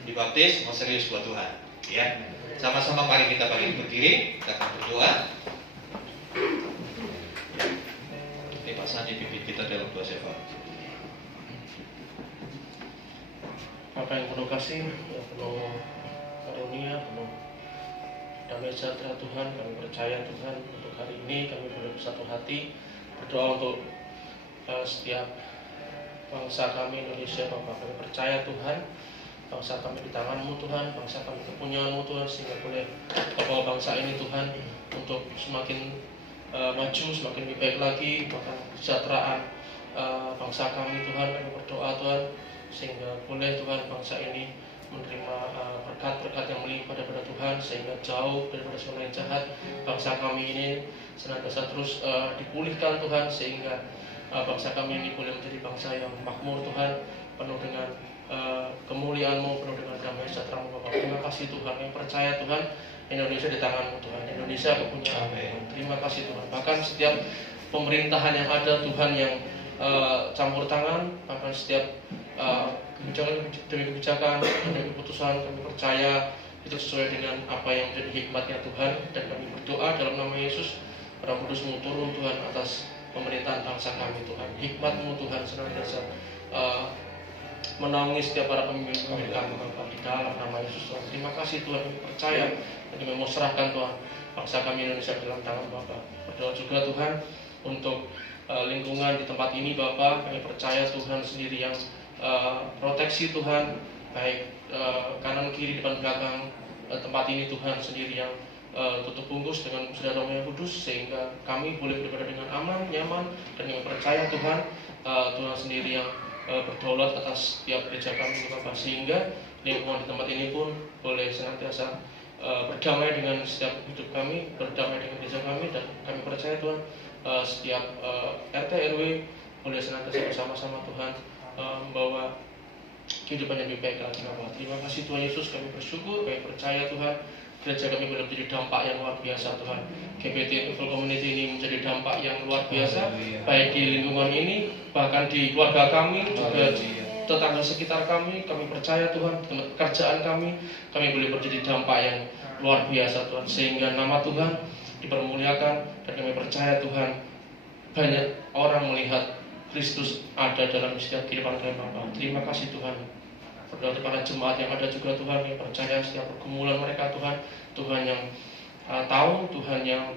dibaptis, mau serius buat Tuhan. Ya. Sama-sama mari kita berdiri, kita akan berdoa. Ini Pak Sandi pimpin kita dalam doa syafaat. Bapa yang penuh kasih, yang penuh karunia, penuh damai sejahtera Tuhan, kami percaya Tuhan untuk hari ini kami boleh bersatu hati berdoa untuk setiap bangsa kami Indonesia. Bapa, kami percaya Tuhan bangsa kami di tangan-Mu Tuhan, bangsa kami kepunyaan-Mu Tuhan, sehingga boleh membawa bangsa ini Tuhan untuk semakin maju, semakin lebih baik lagi, bahkan kesejahteraan bangsa kami Tuhan. Kami berdoa Tuhan sehingga boleh Tuhan bangsa ini menerima berkat-berkat yang melimpah daripada Tuhan, sehingga jauh daripada semua yang jahat. Bangsa kami ini senantiasa terus dipulihkan Tuhan, sehingga bangsa kami ini boleh menjadi bangsa yang makmur Tuhan, penuh dengan kemuliaan-Mu, penuh dengan damai sejahtera-Mu Bapa. Terima kasih Tuhan, yang percaya Tuhan Indonesia di tangan-Mu Tuhan, Indonesia kepunyaan-Mu Tuhan. Terima kasih Tuhan. Bahkan setiap pemerintahan yang ada Tuhan yang campur tangan, bahkan setiap kebijakan demi kebijakan demi keputusan, kami percaya itu sesuai dengan apa yang menjadi hikmatnya Tuhan, dan kami berdoa dalam nama Yesus, Roh Kudus-Mu turun Tuhan atas pemerintahan bangsa kami Tuhan. Hikmat-Mu Tuhan senantiasa menaungi setiap para pemimpin kami Bapak, di dalam nama Yesus Tuhan. Terima kasih Tuhan, kami percaya dan kami mau serahkan Tuhan bangsa kami Indonesia dalam tangan Bapak. Berdoa juga Tuhan untuk lingkungan di tempat ini Bapak, kami percaya Tuhan sendiri yang proteksi Tuhan, baik kanan kiri depan belakang tempat ini Tuhan sendiri yang tutup bungkus dengan musda Roh yang kudus, sehingga kami boleh beribadah dengan aman, nyaman, dan kami percaya Tuhan Tuhan sendiri yang berdaulat atas setiap gereja kami Bapak, sehingga lingkungan di tempat ini pun boleh senantiasa berdamai dengan setiap hidup kami, berdamai dengan gereja kami, dan kami percaya Tuhan setiap RT RW boleh senantiasa bersama-sama Tuhan membawa kehidupan yang lebih baik lagi Bapak. Terima kasih Tuhan Yesus, kami bersyukur, kami percaya Tuhan gereja kami boleh menjadi dampak yang luar biasa Tuhan. GBT Evil Community ini menjadi dampak yang luar biasa, baik di lingkungan ini, bahkan di keluarga kami, juga di tetangga sekitar kami. Kami percaya Tuhan, tempat pekerjaan kami boleh menjadi dampak yang luar biasa Tuhan, sehingga nama Tuhan dipermuliakan, dan kami percaya Tuhan banyak orang melihat Kristus ada dalam setiap kehidupan kami Bapak. Terima kasih Tuhan. Berdoa kepada jemaat yang ada juga Tuhan, yang percaya setiap pergumulan mereka Tuhan, Tuhan yang tahu, Tuhan yang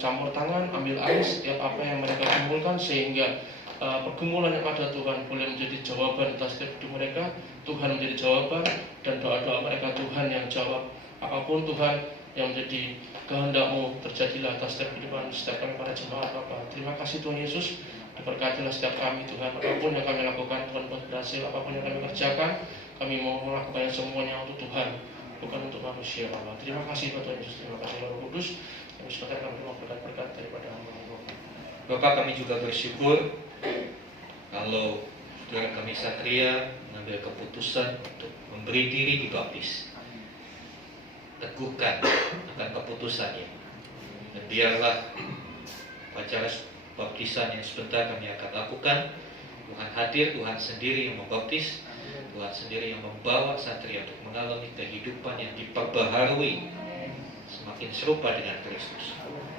campur tangan, ambil alih setiap apa yang mereka kumpulkan, sehingga pergumulan yang ada Tuhan boleh menjadi jawaban atas setiap hidup mereka. Tuhan menjadi jawaban, dan doa-doa mereka Tuhan yang jawab. Apapun Tuhan yang menjadi kehendak-Mu terjadilah atas setiap kehidupan setiap kami para jemaat Bapak. Terima kasih Tuhan Yesus, diberkatilah setiap kami Tuhan. Apapun yang kami lakukan Tuhan buat berhasil, apapun yang kami kerjakan, kami mau melakukan semuanya untuk Tuhan, bukan untuk manusia Bapak. Terima kasih Tuhan Yesus, terima kasih Roh Kudus. Kami sebentar kami terima berkat-berkat daripada Bapak. Bapak, kami juga bersyukur kalau saudara kami Satria mengambil keputusan untuk memberi diri dibaptis. Teguhkan akan keputusannya, dan biarlah upacara baptisan yang sebentar kami akan lakukan. Tuhan hadir, Tuhan sendiri yang membaptis, Tuhan sendiri yang membawa Satria untuk mengalami kehidupan yang diperbaharui semakin serupa dengan Kristus.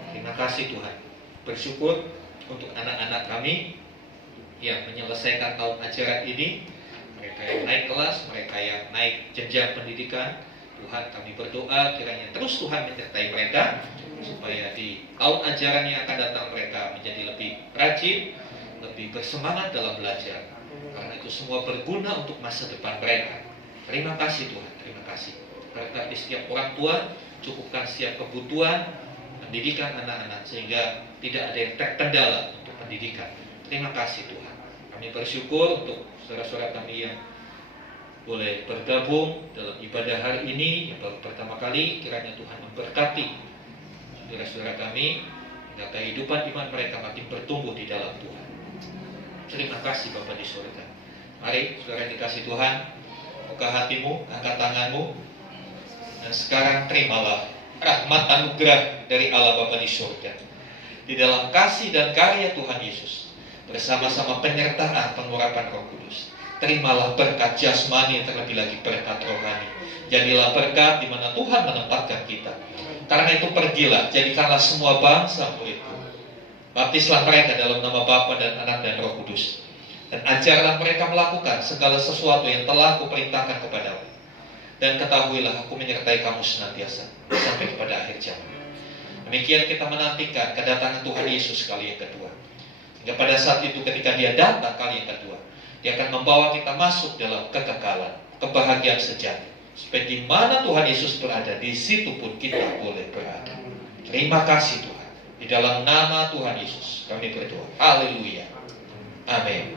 Terima kasih Tuhan. Bersyukur untuk anak-anak kami yang menyelesaikan tahun ajaran ini, mereka yang naik kelas, mereka yang naik jenjang pendidikan. Tuhan, kami berdoa kiranya terus Tuhan menyertai mereka, supaya di tahun ajaran yang akan datang mereka menjadi lebih rajin, lebih bersemangat dalam belajar, karena itu semua berguna untuk masa depan mereka. Terima kasih Tuhan, terima kasih. Berkati setiap orang tua, cukupkan setiap kebutuhan pendidikan anak-anak, sehingga tidak ada yang terkendala untuk pendidikan. Terima kasih Tuhan. Kami bersyukur untuk saudara-saudara kami yang boleh bergabung dalam ibadah hari ini yang baru pertama kali. Kiranya Tuhan memberkati saudara-saudara kami Agar kehidupan iman mereka makin bertumbuh di dalam Tuhan. Terima kasih Bapa di surga. Mari saudara yang dikasih Tuhan, buka hatimu, angkat tanganmu, dan sekarang terimalah rahmat anugerah dari Allah Bapa di surga. Di dalam kasih dan karya Tuhan Yesus, bersama-sama penyertaan pengurapan Roh Kudus, terimalah berkat jasmani, terlebih lagi berkat rohani. Jadilah berkat di mana Tuhan menempatkan kita. Karena itu pergilah, jadikanlah semua bangsa muridku. Baptislah mereka dalam nama Bapa dan Anak dan Roh Kudus, dan ajarlah mereka melakukan segala sesuatu yang telah kuperintahkan kepadamu. Dan ketahuilah aku menyertai kamu senantiasa sampai kepada akhir zaman. Demikian kita menantikan kedatangan Tuhan Yesus kali yang kedua. Hingga pada saat itu ketika Dia datang kali yang kedua, Dia akan membawa kita masuk dalam kekekalan, kebahagiaan sejati. Supaya di mana Tuhan Yesus berada, di situ pun kita boleh berada. Terima kasih Tuhan. Di dalam nama Tuhan Yesus kami berdoa. Haleluya. Amin.